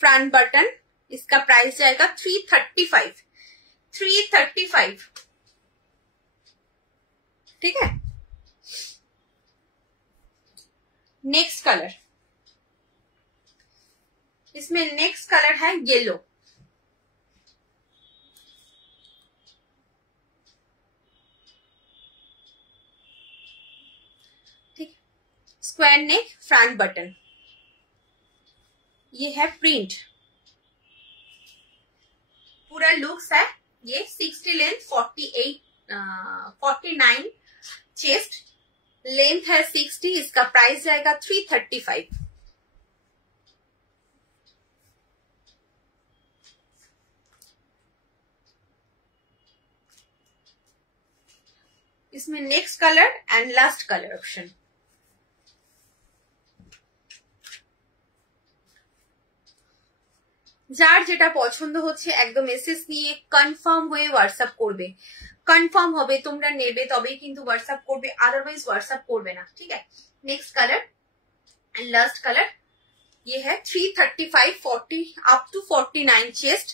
फ्रंट बटन, इसका प्राइस जाएगा 335, 335, ठीक है। नेक्स्ट कलर, इसमें नेक्स्ट कलर है येलो। ठीक, स्क्वायर नेक, फ्रंट बटन, ये है प्रिंट। पूरा लुक्स है ये। 60 लेंथ, 49 चेस्ट, लेंथ है 60, इसका प्राइस जाएगा 335। इसमें next colour and last colour option. যার যেটা পছন্দ হচ্ছে একদম এসএস নিয়ে কনফার্ম হয়ে হোয়াটসঅ্যাপ করবে, কনফার্ম হবে তোমরা নেবে তবেই কিন্তু হোয়াটসঅ্যাপ করবে, আদারওয়াইজ হোয়াটসঅ্যাপ করবে না, ঠিক है। Next colour and last colour ये है 335 40 up to 49 chest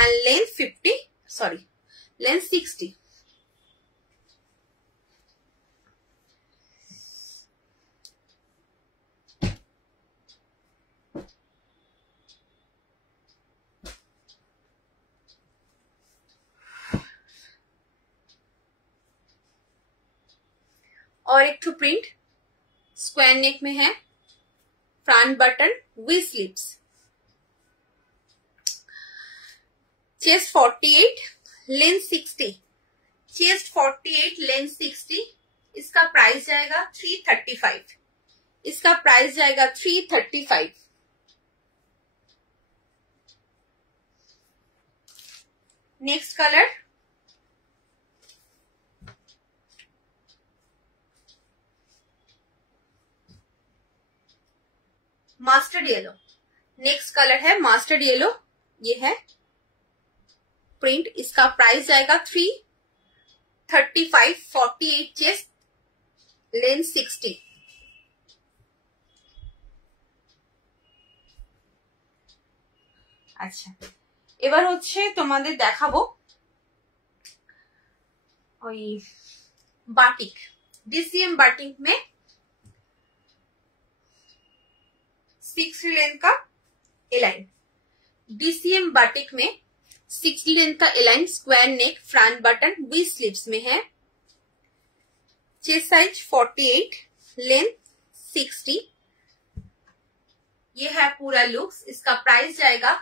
and length 50 sorry length 60। और एक टू प्रिंट स्क्वायर नेक में है, front button V sleeves, chest 48 length 60, chest 48 length 60, इसका प्राइस जाएगा 335, इसका प्राइस जाएगा 335। Next colour mustard yellow, next colour है मास्टर्ड येलो, ये है प्रिंट, इसका प्राइस जाएगा 335, 48 चेस्ट लेंथ 60। আচ্ছা এবার হচ্ছে তোমাদের দেখাবো ওই বাটিক, डीसीएम बाटिक में 60 लेंथ का एलाइन, डीसीएम बाटिक में 60 लेंथ का A line, square neck, front button V sleeves में है, चेस्ट साइज 48 लेंथ 60, ये है पूरा लुक्स। इसका प्राइस जाएगा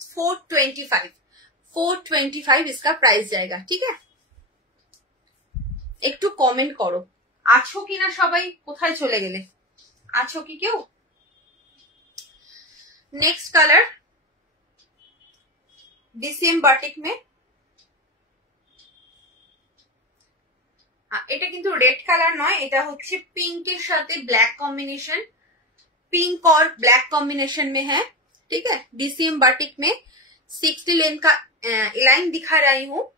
425, 425 इसका प्राइस जाएगा, ठीक है। একটু কমেন্ট করো আছো কিনা, সবাই কোথায় চলে গেলে, আছো কি কেউ? नेक्स्ट कलर डीसीएम बाटिक में, এটা কিন্তু রেড কালার নয়, এটা হচ্ছে পিঙ্কের সাথে ব্ল্যাক कॉम्बिनेशन, पिंक और ब्लैक कॉम्बिनेशन में है, ठीक है। डीसीएम बाटिक में 60 लेंथ का लाइन दिखा रही हूँ,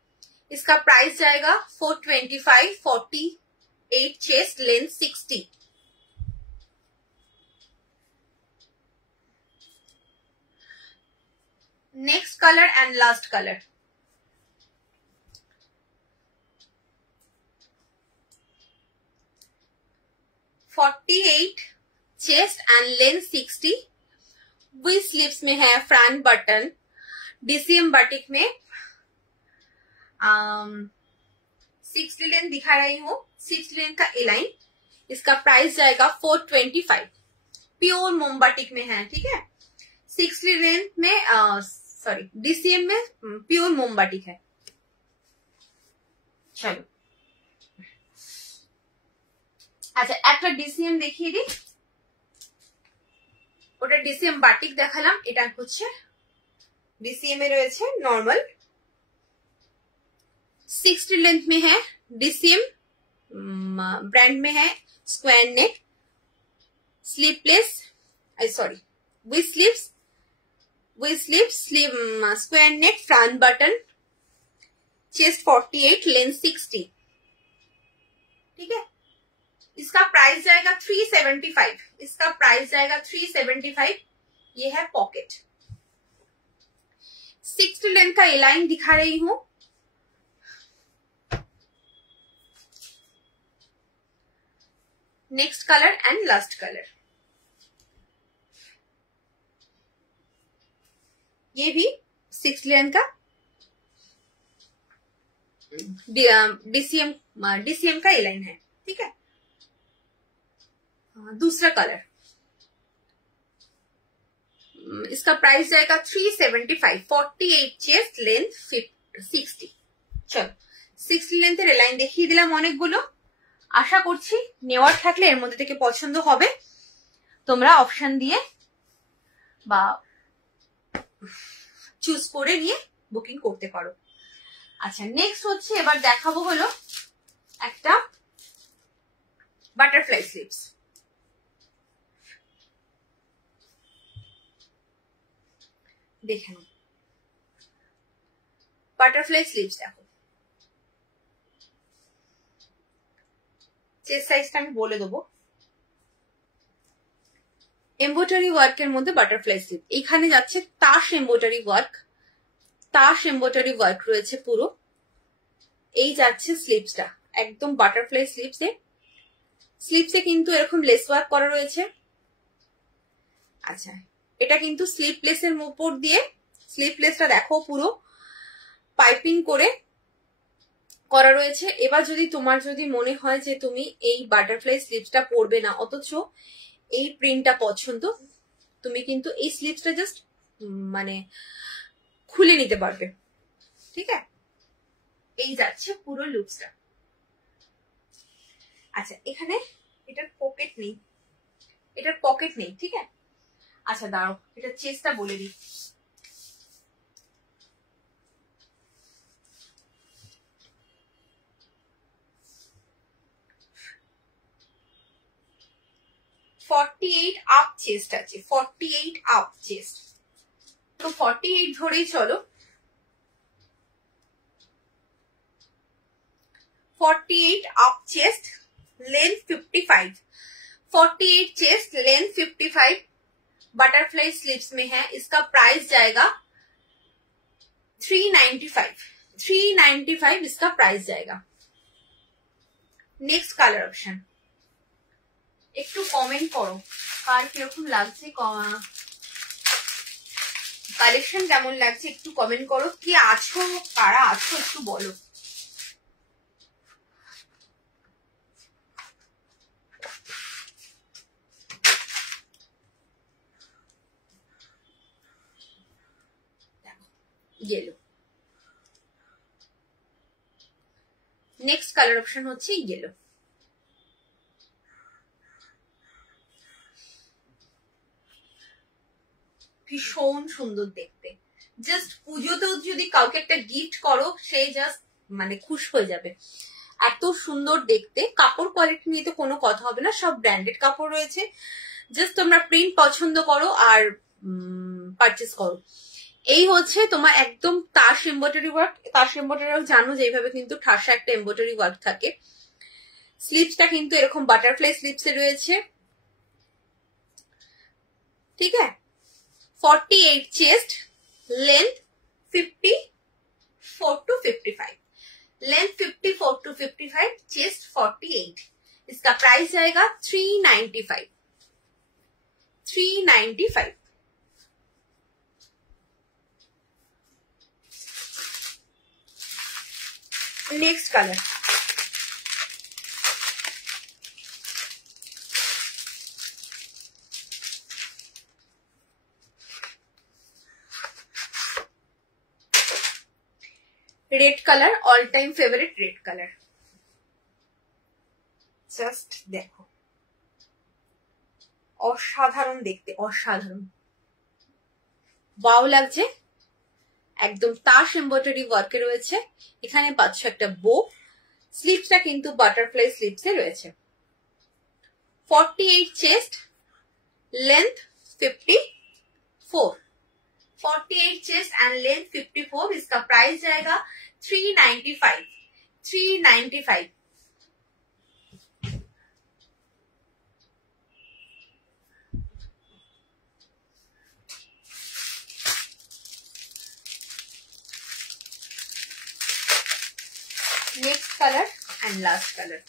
इसका प्राइस जाएगा 425, 48 chest length 60। Next colour and last colour, chest and length 60, V sleeves में है, फ्रंट बटन, डीसीएम बाटिक में 60 लेंथ दिखा रही हूँ, 60 लेंथ का एलाइन, इसका प्राइस जाएगा 425, प्योर मोमबाटिक में है, ठीक है। 60 लेंथ में सॉरी डीसीएम में प्योर मोमबाटिक है। चलो আচ্ছা একটা ডিসিএম দেখিয়ে দিই, ওটা ডিসিএম বাটিক দেখালাম, এটা হচ্ছে डीसीएम में রয়েছে नॉर्मल, 60 लेंथ में है, डीसीएम ब्रांड में है, square neck, sleeveless sorry V sleeves, sleeve square neck, front button, chest 48 length 60, ठीक है। इसका प्राइस जाएगा 375, इसका प्राइस जाएगा 375। ये है पॉकेट, 60 लेंथ का एलाइन दिखा रही हूं, next colour and last colour, ये भी 6 लेंथ का डीसीएम का एलाइन है, ठीक है। दूसरा कलर, इसका प्राइस जाएगा 375, 48 चेस्ट लेंथ 60। चलो 60 लेंथের লাইন দেখিয়ে দিলাম অনেকগুলো। আশা করছি নেওয়ার থাকলে এর মধ্যে থেকে পছন্দ হবে, তোমরা অপশন দিয়ে বা চুজ করে নিয়ে বুকিং করতে পারো। আচ্ছা নেক্সট হচ্ছে এবার দেখাবো হলো একটা বাটারফ্লাই স্লিভস। দেখে নাও বাটারফ্লাই স্লিভস, দেখো চেস্ট সাইজটা আমি বলে দেবো। এমব্রয়ডারি ওয়ার্কের মধ্যে বাটারফ্লাই স্লিভ, এখানে যাচ্ছে তাস এমব্রয়ডারি ওয়ার্ক, তাস এমব্রয়ডারি ওয়ার্ক রয়েছে পুরো। এই যাচ্ছে স্লিভসটা একদম বাটারফ্লাই স্লিভসে, স্লিভসে কিন্তু এরকম লেস ওয়ার্ক করা রয়েছে। আচ্ছা এটা কিন্তু স্লিভলেসের উপর দিয়ে, স্লিভলেসটা দেখো পুরো পাইপিং করে করা রয়েছে। এবার যদি তোমার যদি মনে হয় যে তুমি এই বাটারফ্লাই স্লিভসটা পরবে না, অথচ এই প্রিন্টটা পছন্দ, তুমি কিন্তু এই স্লিভসটা জাস্ট মানে খুলে নিতে পারবে, ঠিক আছে। এই যাচ্ছে পুরো লুকসটা। আচ্ছা এখানে এটার পকেট নেই, এটার পকেট নেই, ঠিক আছে। আচ্ছা দাঁড়াও এটা চেস্টটা বলে দিই। আপ চেস্ট আছে, 48 আপ চেস্ট, তো 48 ধরেই চলো। 48 up chest, length 55, 48 chest length 55 butterfly sleeves में है। इसका प्राइस जाएगा 395, 395 इसका प्राइस जाएगा। नेक्स्ट कलर ऑप्शन, একটু কমেন্ট করো কার কিরকম লাগছে, কালেকশন কেমন লাগছে একটু কমেন্ট করো, কি আছো কারা আছো একটু বলো। येलो, नेक्स्ट कलर ऑप्शन হচ্ছে येलो। ভীষণ সুন্দর দেখতে, জাস্ট পুজোতেও যদি কাউকে একটা গিফট করো সে জাস্ট মানে খুশ হয়ে যাবে, এত সুন্দর দেখতে। কাপড় কোয়ালিটি নিয়ে তো কোনো কথা হবে না, সব ব্র্যান্ডেড কাপড় রয়েছে, জাস্ট তোমরা প্রিন্ট পছন্দ করো আর পারচেস করো। এই হচ্ছে তোমার একদম তাস এমব্রয়ডারি ওয়ার্ক, তাস এমব্রয়ডারি জানো যেভাবে কিন্তু ঠাসা একটা এমব্রয়ডারি ওয়ার্ক থাকে। স্লিভসটা কিন্তু এরকম বাটারফ্লাই স্লিভসে রয়েছে, ঠিক আছে। 48 chest, length 54 to 55, length 54 to 55, chest 48। इसका प्राइस जाएगा 395, 395। Next colour, red colour, all time favourite red colour. Just দেখো অসাধারণ দেখতে, অসাধারণ ওয়াও লাগছে, একদম তাস এমব্রয়ডারি ওয়ার্কে রয়েছে। এখানে পাচ্ছ একটা বো, স্লিভসটা কিন্তু বাটারফ্লাই স্লিভসে রয়েছে। 48 chest, length 54, 48 chest and length 54। इसका प्राइस जाएगा 395, 395। Next colour and last colour,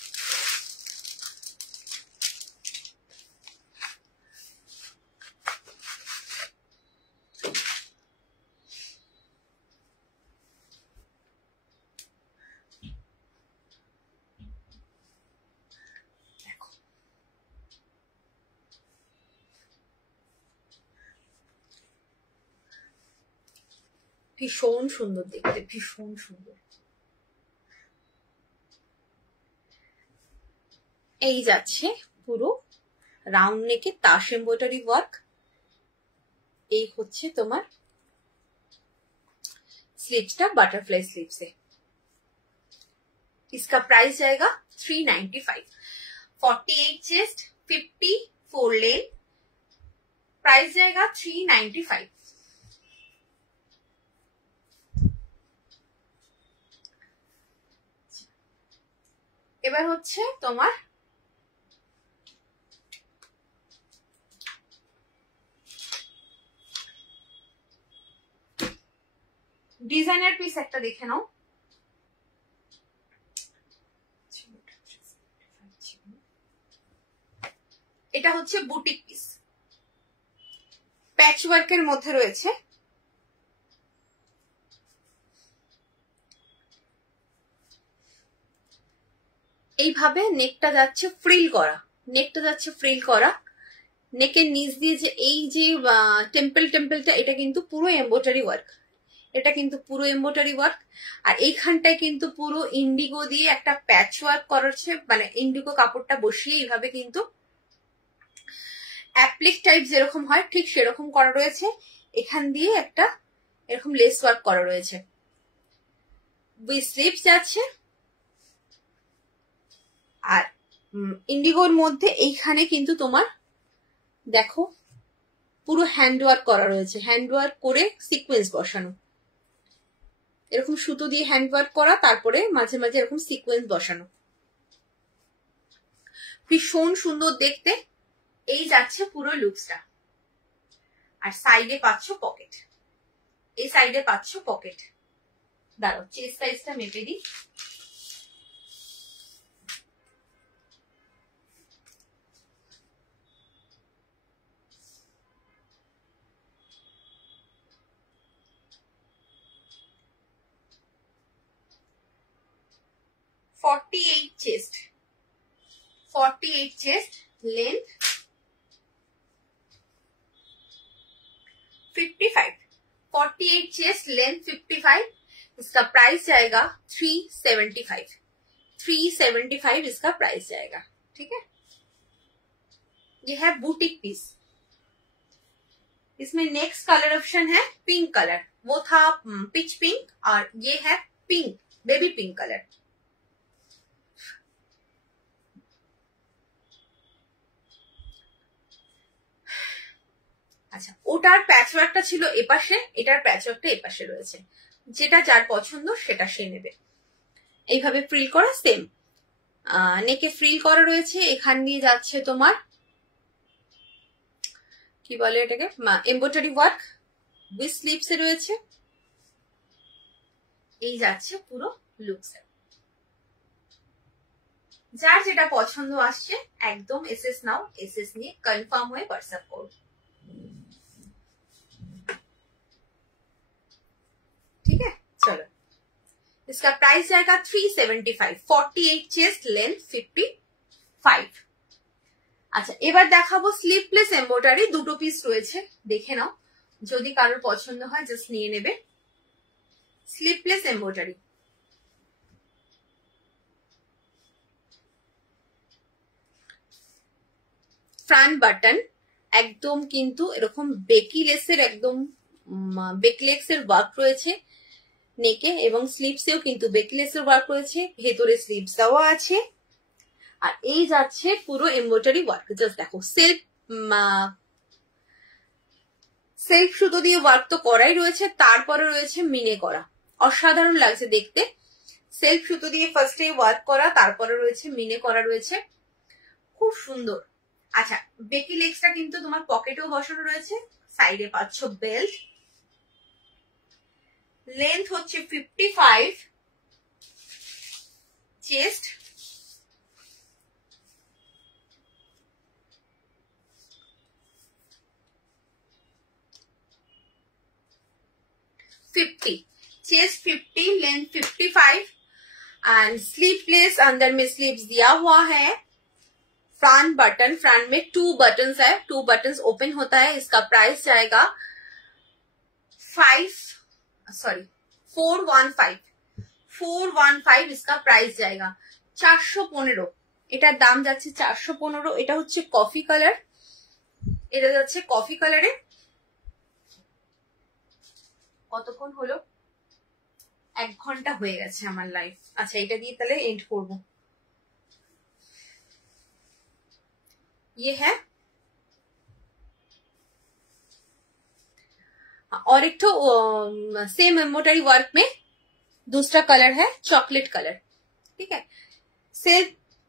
ভীষণ সুন্দর দেখতে, ভীষণ সুন্দর। এই যাচ্ছে পুরো রাউন্ড নেকে তাস এমব্রয়ডারি ওয়ার্ক। এই হচ্ছে তোমার स्लीव्स बटरफ्लाई स्लीव्स है। इसका प्राइस जाएगा 395। 48 चेस्ट 54 लेन, प्राइस जाएगा 395। এবার হচ্ছে তোমার ডিজাইনার পিস একটা দেখে নাও। এটা হচ্ছে বুটিক পিস, প্যাচ ওয়ার্কের মধ্যে রয়েছে। এইভাবে নেকটা যাচ্ছে ফ্রিল করা, নেকটা যাচ্ছে ফ্রিল করা। নেকের নিচ দিয়ে যে এই যে টেম্পলটা এটা কিন্তু পুরো এমব্রয়ডারি ওয়ার্ক, এটা কিন্তু পুরো এমব্রয়ডারি ওয়ার্ক। আর এইখানটায় কিন্তু পুরো ইন্ডিগো দিয়ে একটা প্যাচ ওয়ার্ক করেছে, মানে ইন্ডিগো কাপড়টা বসিয়ে এইভাবে কিন্তু অ্যাপ্লিক টাইপ যেরকম হয় ঠিক সেরকম করা রয়েছে। এখান দিয়ে একটা এরকম লেস ওয়ার্ক করা রয়েছে। উইথ স্লিভস যাচ্ছে। আর ইন্ডিগোর মধ্যে এইখানে কিন্তু তোমার দেখো পুরো হ্যান্ড ওয়ার্ক করা রয়েছে, হ্যান্ড ওয়ার্ক করে সিকোয়েন্স বসানো, এরকম সুতো দিয়ে হ্যান্ড ওয়ার্ক করা, তারপরে মাঝে মাঝে এরকম সিকোয়েন্স বসানো, ভীষণ সুন্দর দেখতে। এই যাচ্ছে পুরো লুকসটা। আর সাইডে পাচ্ছ পকেট, এই সাইডে পাচ্ছ পকেট। দাঁড়াও চেস্ট সাইজটা মেপে দিই। Chest 48 chest length 55, 48 chest length 55। इसका प्राइस जाएगा 375। 375 इसका प्राइस जाएगा। ठीक है, ये है बुटीक पीस। इसमें नेक्स्ट कलर ऑप्शन है पिंक कलर, वो था पिच पिंक, और ये है पिंक, बेबी पिंक कलर। আচ্ছা, ওটার প্যাচওয়ার্কটা ছিল এপাশে, এটার প্যাচওয়ার্কটা এপাশে রয়েছে। যেটা যার পছন্দ সেটা সে নেবে। এইভাবে ফ্রিল করা, সেম নেকে ফ্রিল করা রয়েছে। এখান দিয়ে যাচ্ছে তোমার কি বলে এটাকে, এমব্রয়ডারি ওয়ার্ক উইথ স্লিভস এ রয়েছে। এই যাচ্ছে পুরো লুকস। যার যেটা পছন্দ আসছে একদম এসএস নাও, এসএস নিয়ে কনফার্ম হয়ে হোয়াটসঅ্যাপ করো। ठीक है, चलो इसका प्राइस जाएगा 375। 48 चेस्ट लेंथ 55। আচ্ছা, এবার দেখাবো স্লিভলেস এমব্রয়ডারি। দুটো পিস রয়েছে, দেখে নাও, যদি কারোর পছন্দ হয় জাস্ট নিয়ে নেবে। স্লিভলেস এমব্রয়ডারি, ফ্রন্ট বাটন একদম কিন্তু এরকম বেকি লেসের, একদম বেকি লেসের ওয়ার্ক রয়েছে নেকে, এবং স্লিভসেও কিন্তু বেকি লেসের ওয়ার্ক রয়েছে, ভেতরে স্লিভস দেওয়া আছে। আর এই যাচ্ছে পুরো এমব্রয়ডারি ওয়ার্ক। জাস্ট দেখো, সেলফ সুতো দিয়ে ওয়ার্ক তো করাই রয়েছে, তারপরে রয়েছে মিনে করা। অসাধারণ লাগছে দেখতে। সেলফ সুতো দিয়ে ফার্স্টে ওয়ার্ক করা, তারপরে রয়েছে মিনে করা রয়েছে, খুব সুন্দর। আচ্ছা, বেকি লেগসটা কিন্তু তোমার পকেটেও বসানো রয়েছে। সাইডে পাচ্ছ বেল্ট। লেন্থ হচ্ছে 55, chest 50, chest 50, length 55 and sleeveless, अंदर में स्लीव्स दिया हुआ है। फ्रंट बटन, फ्रंट में 2 बटन्स है, 2 बटन्स ओपन होता है। इसका प्राइस जाएगा 415। 415 इसका प्राइस जाएगा। 415 এটার দাম যাচ্ছে 415। এটা হচ্ছে কফি কালার, এটা যাচ্ছে কফি কালারে। কতক্ষণ হলো? 1 ঘন্টা হয়ে গেছে আমার লাইফ। আচ্ছা, এটা দিয়ে তাহলে এন্ড করবো। ये है और एक तो सेम एम्ब्रॉयडरी वर्क में दूसरा कलर है चॉकलेट कलर। ঠিক আছে,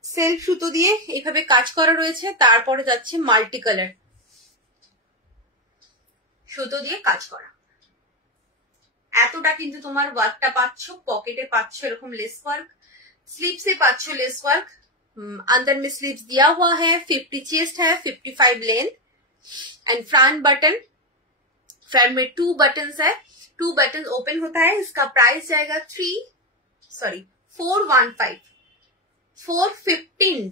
সেলফ সুতো দিয়ে এইভাবে কাজ করা রয়েছে। তারপরে যাচ্ছে মাল্টি কালার সুতো দিয়ে কাজ করা। এতটা কিন্তু তোমার ওয়ার্কটা পাচ্ছ, পকেটে পাচ্ছ এরকম লেস ওয়ার্ক, স্লিভসে পাচ্ছ লেস ওয়ার্ক। अंदर में स्लीव्स दिया हुआ है, 50 चेस्ट है, 55 length and front button. Front में 2 बटन है, 2 बटन ओपन होता है। इसका प्राइस जाएगा 415।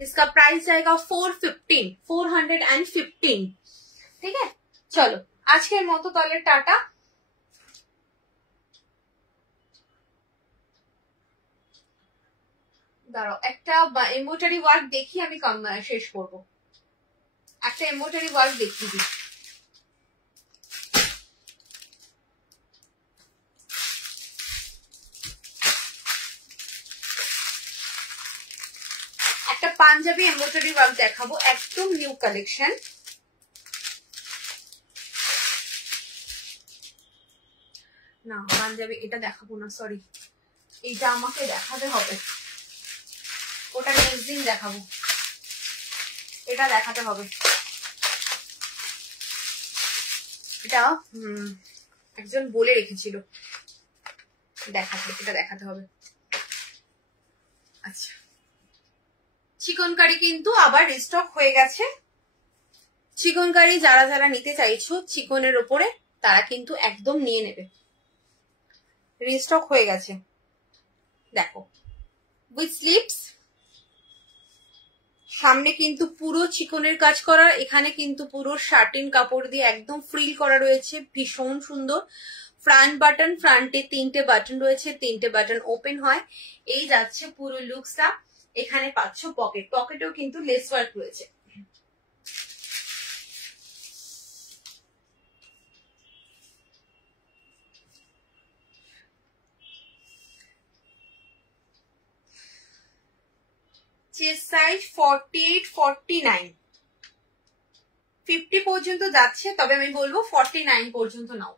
इसका प्राइस जाएगा 415। ठीक है, चलो আজকের মতো তাহলে টাটা। দাঁড়াও, একটা এমব্রয়ডারি ওয়ার্ক দেখি, আমি শেষ করব। একটা এমব্রয়ডারি ওয়ার্ক দেখিয়ে দিই। একটা পাঞ্জাবি এমব্রয়ডারি ওয়ার্ক দেখাবো, একদম নিউ কালেকশন। না, পাঞ্জাবি এটা দেখাবো না, সরি, এটা আমাকে দেখাতে হবে, ওটা নেক্সট দিন দেখাবো, এটা দেখাতে হবে। এটা একজন বলে রেখেছিল এটা দেখাতে হবে। আচ্ছা, চিকন কারি কিন্তু আবার রিস্টক হয়ে গেছে। চিকন কারি যারা যারা নিতে চাইছো চিকনের ওপরে, তারা কিন্তু একদম নিয়ে নেবে, রিস্টক হয়ে গেছে। দেখো, উইথ স্লিভস, সামনে কিন্তু পুরো চিকনের কাজ করা, এখানে কিন্তু পুরো শার্টিন কাপড় দিয়ে একদম ফ্রিল করা রয়েছে, ভীষণ সুন্দর। ফ্রন্ট বাটন, ফ্রন্টে 3টে বাটন রয়েছে, 3টে বাটন ওপেন হয়। এই যাচ্ছে পুরো লুকসটা। এখানে পাচ্ছ পকেট, পকেটেও কিন্তু লেস ওয়ার্ক রয়েছে। চেস্ট সাইজ 48, 49, 50 পর্যন্ত যাচ্ছে, তবে আমি বলবো 49 পর্যন্ত নাও।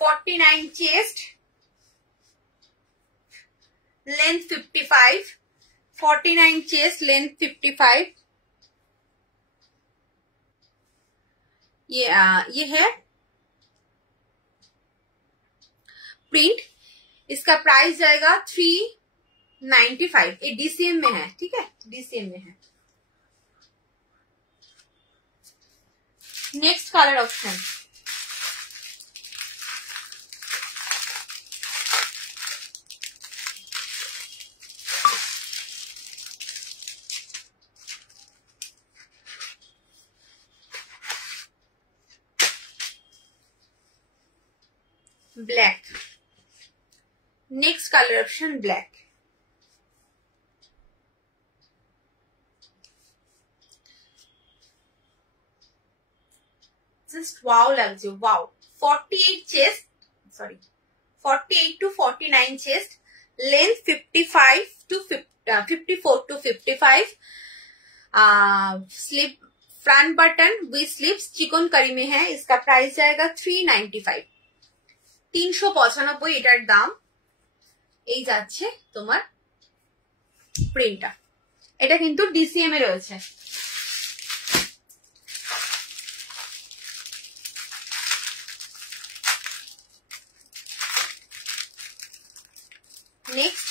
49 চেস্ট, लेंथ 55, 49 चेस्ट, लेंथ 55। ये है प्रिंट। इसका प्राइस जाएगा 395। ये डीसीएम में है, ठीक है, डीसीएम में है। Next colour option, black. Next colour option black. Just wow লাগছে, wow. 48 chest, sorry 48 to 49 chest, length 54 to 55। Sleeve, front button with sleeves, chikankari में है। इसका प्राइस जाएगा 395। 395 এটার দাম। এই যাচ্ছে তোমার প্রিন্টটা, এটা কিন্তু ডিসিএম এ রয়েছে। Next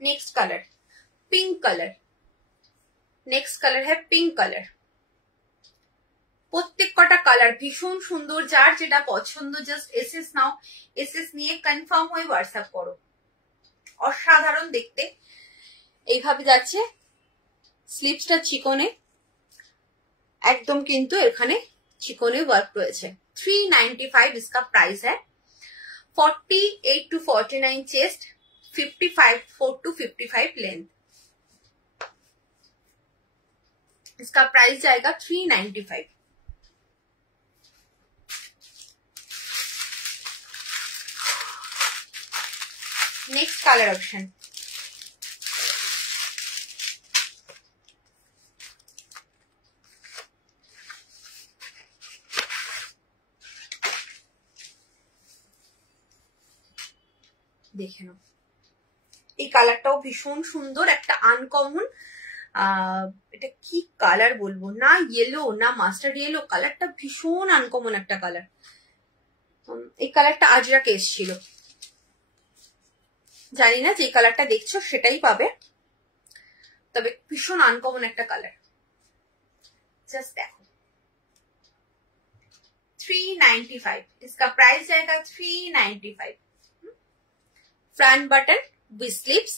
next colour pink colour. Next colour है पिंक कलर। প্রত্যেক কটা কালার ভীষণ সুন্দর, যার যেটা পছন্দ জাস্ট এসএস নাও, এসএস নিয়ে কনফার্ম হয়ে হোয়াটসঅ্যাপ করো। অসাধারণ দেখতে। এইভাবে যাচ্ছে স্লিভসটা চিকনে, एकदम किंतु এখানে चिकोने वर्क রয়েছে 395 इसका प्राइस है 48 to 49 चेस्ट 55 4 to 55 लेंथ इसका प्राइस जाएगा 395 नेक्स्ट कलर ऑप्शन দেখে নাও এই কালারটাও ভীষণ সুন্দর একটা আনকমন এটা কি কালার বলবো না ইয়েলো না মাস্টার্ড ইয়েলো কালারটা ভীষণ আনকমন একটা কালার এই কালারটা আজরাকে এসেছিল জানি না যে কালারটা দেখছো সেটাই পাবে তবে ভীষণ আনকমন একটা কালার জাস্ট দেখো 395 इसका प्राइस जाएगा 395 front button with sleeves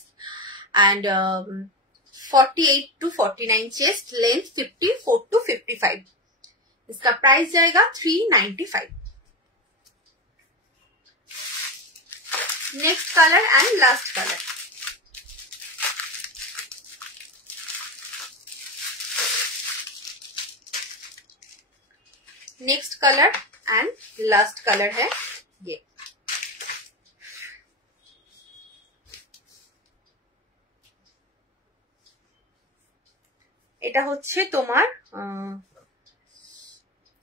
and 48 to 49 chest length 54 to 55 इसका प्राइस जाएगा 395 next colour and last colour next colour and last colour है ये এটা হচ্ছে তোমার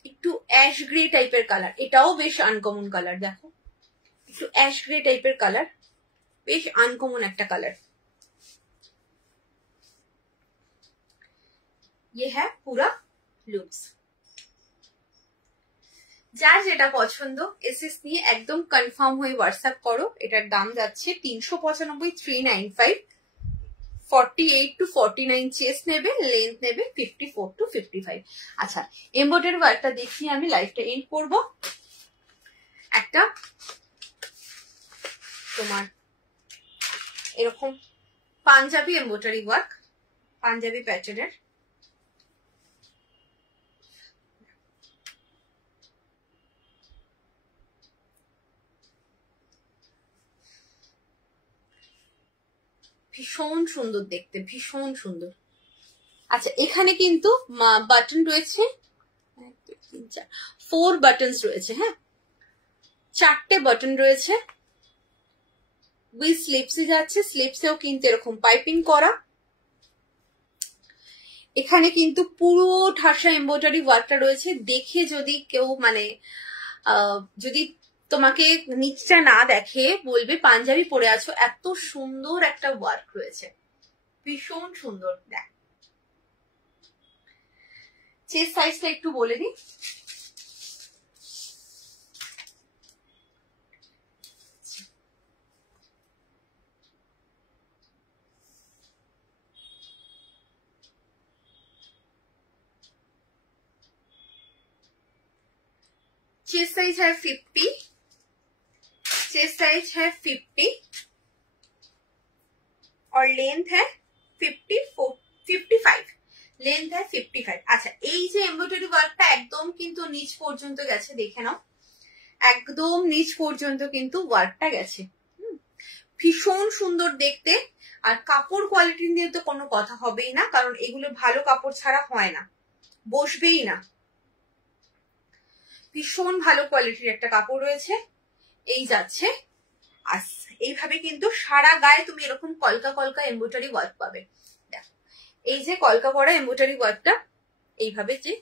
একটু অ্যাশ গ্রে টাইপের কালার এটাও বেশ আনকমন কালার দেখো একটু অ্যাশ গ্রে টাইপের কালার বেশ আনকমন একটা কালার ये है पूरा लुक्स যার যেটা পছন্দ এসএস নিয়ে একদম কনফার্ম হয়ে হোয়াটসঅ্যাপ করো এটার দাম যাচ্ছে 395 395 48 to 49 चेस्ट নেবে লেন্থ নেবে 54 to 55 আচ্ছা এমব্রয়ডারি ওয়ার্কটা দেখিয়ে আমি লাইভটা এন্ড করব একটা তোমার এরকম পাঞ্জাবি এমব্রয়ডারি ওয়ার্ক পাঞ্জাবি প্যাটার্নের ভীষণ সুন্দর দেখতে ভীষণ সুন্দর আচ্ছা এখানে কিন্তু বাটন রয়েছে 4 বাটনস রয়েছে হ্যাঁ 4টে বাটন রয়েছে উইথ স্লিপসে যাচ্ছে স্লিপসেও কিন্তু এরকম পাইপিং করা এখানে কিন্তু পুরো ঠাসা এমব্রয়ডারি ওয়ার্কটা রয়েছে দেখে যদি কেউ মানে যদি তোমাকে নিচটা না দেখে বলবে পাঞ্জাবি পরে আছো এত সুন্দর একটা ওয়ার্ক রয়েছে ভীষণ সুন্দর দেখ চেস্ট সাইজটা একটু বলে দিই चेस्ट साइज है 50 चेस्ट साइज है 50 और लेंथ है 55 लेंथ है 55 আচ্ছা এই যে এমব্রয়ডারি ওয়ার্কটা একদম কিন্তু নিচ পর্যন্ত গেছে দেখে নাও একদম নিচ পর্যন্ত কিন্তু ওয়ার্কটা গেছে ভীষণ সুন্দর দেখতে আর কাপড় কোয়ালিটি নিয়ে তো কোনো কথা হবেই না কারণ এগুলো ভালো কাপড় ছাড়া হয় না বসবেই না ভীষণ ভালো কোয়ালিটির একটা কাপড় রয়েছে এই যাচ্ছে আর এইভাবে কিন্তু সারা গায়ে তুমি এরকম কলকা কলকা এমব্রয়ডারি ওয়ার্ক পাবে দেখো এই যে কলকা করা এমব্রয়ডারি ওয়ার্কটা এইভাবে যে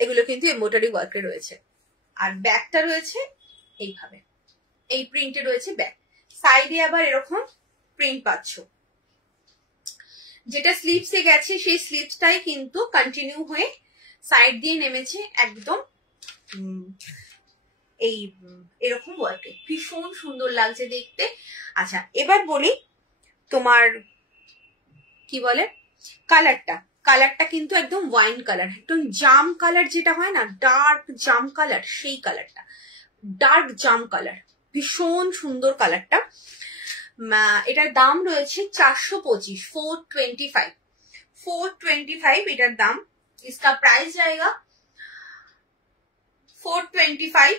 এগুলো কিন্তু এমব্রয়ডারি ওয়ার্কে রয়েছে আর ব্যাকটা রয়েছে এইভাবে এই প্রিন্টে রয়েছে ব্যাক সাইডে আবার এরকম প্রিন্ট পাচ্ছ যেটা স্লিপসে গেছে সেই স্লিপসটাই কিন্তু কন্টিনিউ হয়ে সাইড দিয়ে নেমেছে একদম এই এরকম ওয়ার্কে ভীষণ সুন্দর লাগছে দেখতে আচ্ছা এবার বলি তোমার কি বলে কালারটা কিন্তু একদম ওয়াইন কালার একদম জাম কালার যেটা হয় না ডার্ক জাম কালার সেই কালারটা ডার্ক জাম কালার ভীষণ সুন্দর কালারটা এটার দাম রয়েছে 425 425 এটার দাম इसका प्राइस जाएगा 425।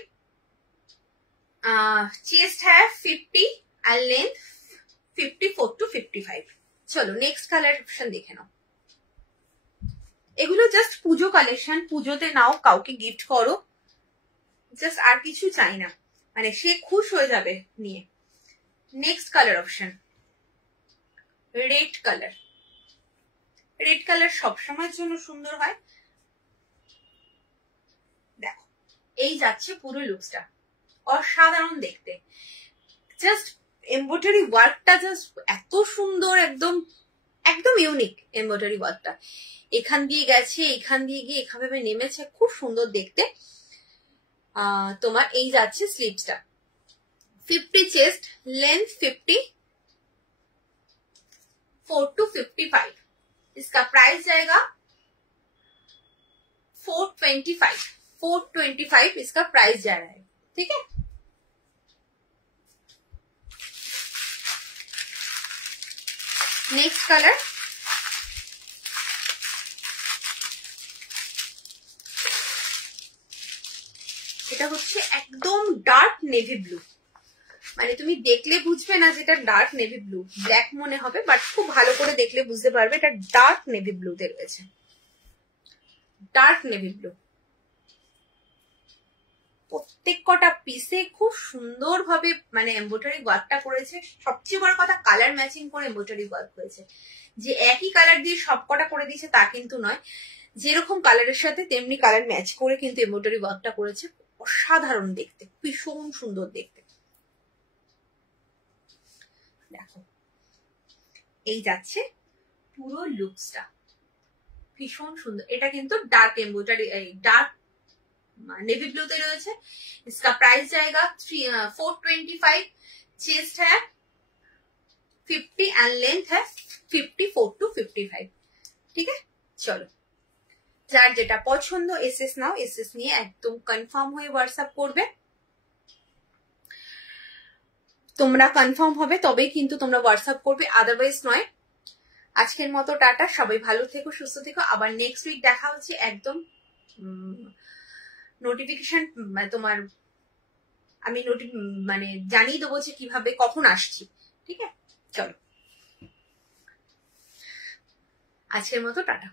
चेस्ट है 50 और लेंथ 54 to 55। চলো নেক্সট কালার অপশন দেখে নাও। এগুলো জাস্ট পুজো কালেকশন, পুজোতে নাও, কাউকে গিফট করো, জাস্ট আর কিছু চাই না, মানে সে খুশ হয়ে যাবে নিয়ে। Next colour option red colour. Red colour সবসময়ের জন্য সুন্দর হয়। দেখো এই যাচ্ছে পুরো লুকসটা, অসাধারণ দেখতে। জাস্ট এমব্রয়ডারি ওয়ার্কটা জাস্ট এত সুন্দর, একদম একদম ইউনিক এমব্রয়ডারি ওয়ার্কটা। এখান দিয়ে গেছে, এখান দিয়ে গিয়ে এভাবে নেমেছে, খুব সুন্দর দেখতে। তোমার এই যাচ্ছে স্লিভসটা 50 চেস্ট, लेंथ 54 to 55। इसका प्राइस जाएगा 425 इसका प्राइस जा रहा है। ठीक है, नेक्स्ट कलर এটা হচ্ছে একদম ডার্ক নেভি ব্লু, মানে তুমি দেখলে বুঝবে না যেটা ডার্ক নেভি ব্লু, ব্ল্যাক মনে হবে, বাট খুব ভালো করে দেখলে বুঝতে পারবে এটা ডার্ক নেভি ব্লুতে রয়েছে। ডার্ক নেভি ব্লু, প্রত্যেক কটা পিসে খুব সুন্দর ভাবে মানে এমব্রয়ডারি ওয়ার্কটা করেছে। সবচেয়ে বড় কথা কালার ম্যাচিং করে এমব্রয়ডারি ওয়ার্ক হয়েছে, যে একই কালার দিয়ে সব কটা করে দিয়েছে তা কিন্তু নয়, যেরকম কালারের সাথে তেমনি কালার ম্যাচ করে কিন্তু এমব্রয়ডারি ওয়ার্কটা করেছে। অসাধারণ দেখতে, ভীষণ সুন্দর দেখতে। দেখো এই যাচ্ছে পুরো লুকসটা, ভীষণ সুন্দর। এটা কিন্তু dark embroidery, dark navy blue ते रही है। इसका प्राइस जाएगा 425। चेस्ट है 50 एंड लेंथ है 54 to 55। ठीक है, चलो যার যেটা পছন্দ এসএস নাও, এসএস নিয়ে একদম কনফার্ম হয়ে হোয়াটসঅ্যাপ করবে। তোমরা কনফার্ম হবে তবেই কিন্তু তোমরা হোয়াটসঅ্যাপ করবে, আদারওয়াইজ নয়। আজকের মতো টাটা, সবাই ভালো থেকো, সুস্থ থেকো। আবার নেক্সট উইক দেখা হচ্ছে। একদম নোটিফিকেশন তোমার আমি মানে জানিয়ে দেবো যে কিভাবে কখন আসছি। ঠিক আছে, চলো আজকের মতো টাটা।